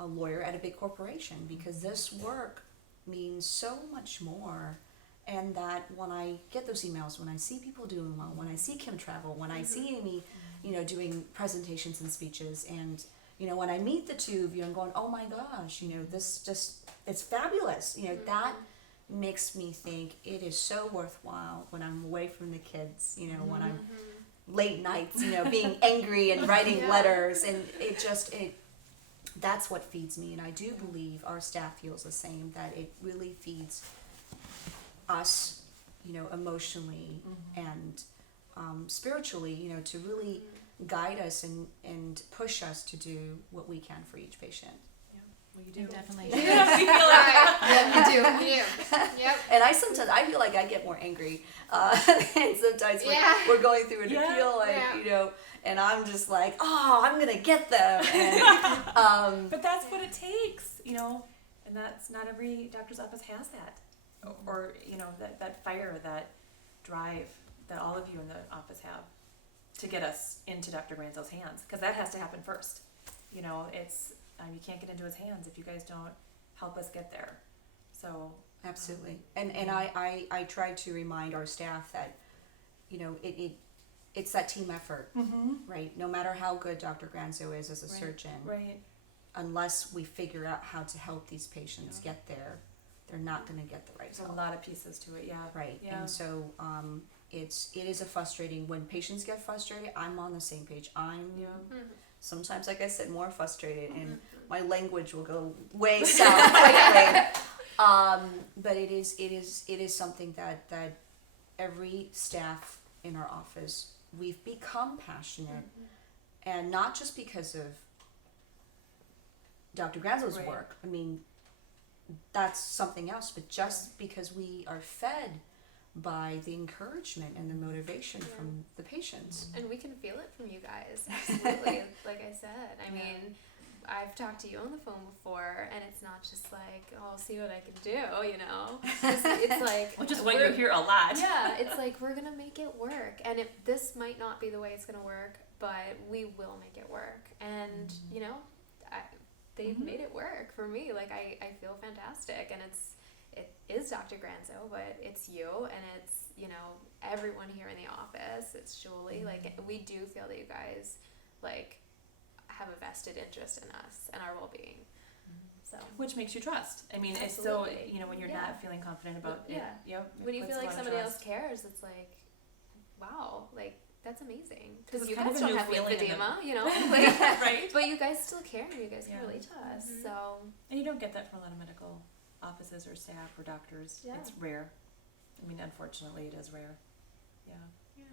a lawyer at a big corporation, because this work means so much more. And that when I get those emails, when I see people doing well, when I see Kimm travel, when I see Amy, doing presentations and speeches, and when I meet the two of you and going, oh my gosh, this just, it's fabulous, that makes me think it is so worthwhile when I'm away from the kids, when I'm late nights, being angry and writing letters, and that's what feeds me. And I do believe our staff feels the same, that it really feeds us, emotionally and spiritually, to really guide us and push us to do what we can for each patient. Well, you do. Definitely. Yeah, we feel like Yeah, you do. You do. Yep. And I feel like I get more angry, and sometimes we're going through an appeal, and and I'm just like, oh, I'm gonna get them. And, but that's what it takes, and that's not every doctor's office has that, or that fire, that drive that all of you in the office have to get us into Dr. Granzow's hands, because that has to happen first. It's you can't get into his hands if you guys don't help us get there. So absolutely. And I try to remind our staff that it's that team effort, right? No matter how good Dr. Granzow is as a surgeon, right, unless we figure out how to help these patients get there, they're not going to get the right there's help. a lot of pieces to it. Right. Yeah. And so it is a frustrating, when patients get frustrated, I'm on the same page. I'm sometimes, like I said, more frustrated, and my language will go way south quickly. But it is something that every staff in our office, we've become passionate, and not just because of Dr. Granzow's Right. work. I mean, that's something else, but just because we are fed by the encouragement and the motivation from the patients. And we can feel it from you guys. Absolutely. Like I said, I mean, I've talked to you on the phone before, and it's not just like, oh, I'll see what I can do, you know? It's like... Which is what you hear a lot. Yeah, it's like, we're going to make it work. And this might not be the way it's going to work, but we will make it work. And, you know, they've made it work for me. Like, I feel fantastic. And it is Dr. Granzow, but it's you, and it's, you know, everyone here in the office. It's Julie. Like, we do feel that you guys, like, have a vested interest in us and our well-being. So, Which makes you trust. I mean, Absolutely. it's so, you know, when you're Yeah. not feeling confident about it. Yeah. Yep. it when you puts feel a like lot of somebody else trust. cares, it's like, wow, like, that's amazing. It's Because you kind of guys a don't new have feeling in lymphedema, you know? Like, Right? but you guys still care, and you guys can Yeah. relate to us. So, And you don't get that from a lot of medical offices or staff or doctors. Yeah. It's rare. I mean, unfortunately, it is rare. Yeah. yeah.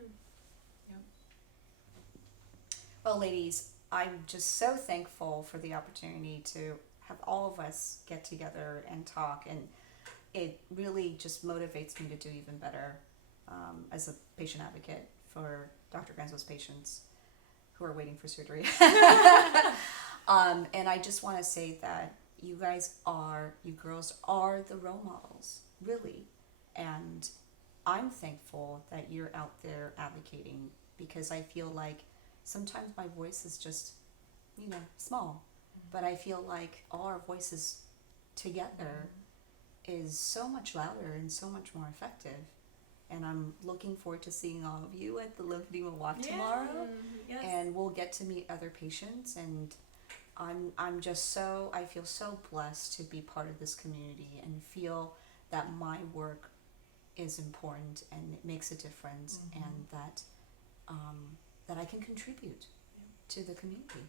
Well, ladies, I'm just so thankful for the opportunity to have all of us get together and talk, and it really just motivates me to do even better as a patient advocate for Dr. Granzow's patients who are waiting for surgery. And I just want to say that you girls are the role models, really. And I'm thankful that you're out there advocating, because I feel like sometimes my voice is just, you know, small, but I feel like all our voices together is so much louder and so much more effective. And I'm looking forward to seeing all of you at the Lymphedema Walk tomorrow. Yes. And we'll get to meet other patients, and I'm just I feel so blessed to be part of this community and feel that my work is important and it makes a difference, and that I can contribute to the community.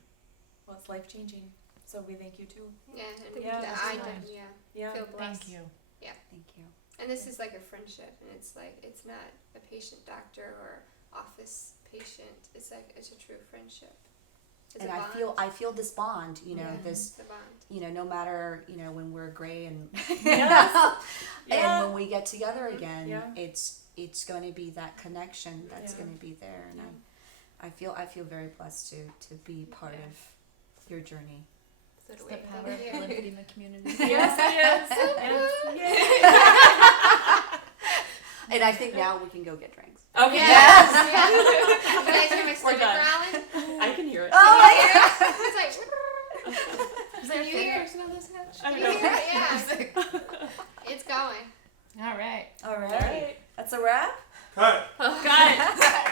Well, it's life changing. So we thank you too. Yeah, and Yeah, that's I nice. Yeah. feel blessed. Thank you. Thank you. And this is like a friendship, and it's like, it's not a patient doctor or office patient. It's like, it's a true friendship. It's And a bond. I feel this bond, you know, Yeah, this, it's a bond. you know, no matter, you know, when we're gray and Yes. and Yeah. when we get together again, Yeah. it's going to be that connection that's Yeah. going to be there, and Yeah. I feel very blessed to be part Yeah. of your journey. So It's do the we. power of the lymphedema community. Yes, yes. And I think now we can go get drinks. Okay. Yes. Yeah. You guys hear my stomach done. growling? I can hear it. Oh my It's like, Is that you hear? smell this much? I You know. hear it? Yeah. It's going. All right. All right. All right. That's a wrap. Cut. Got it.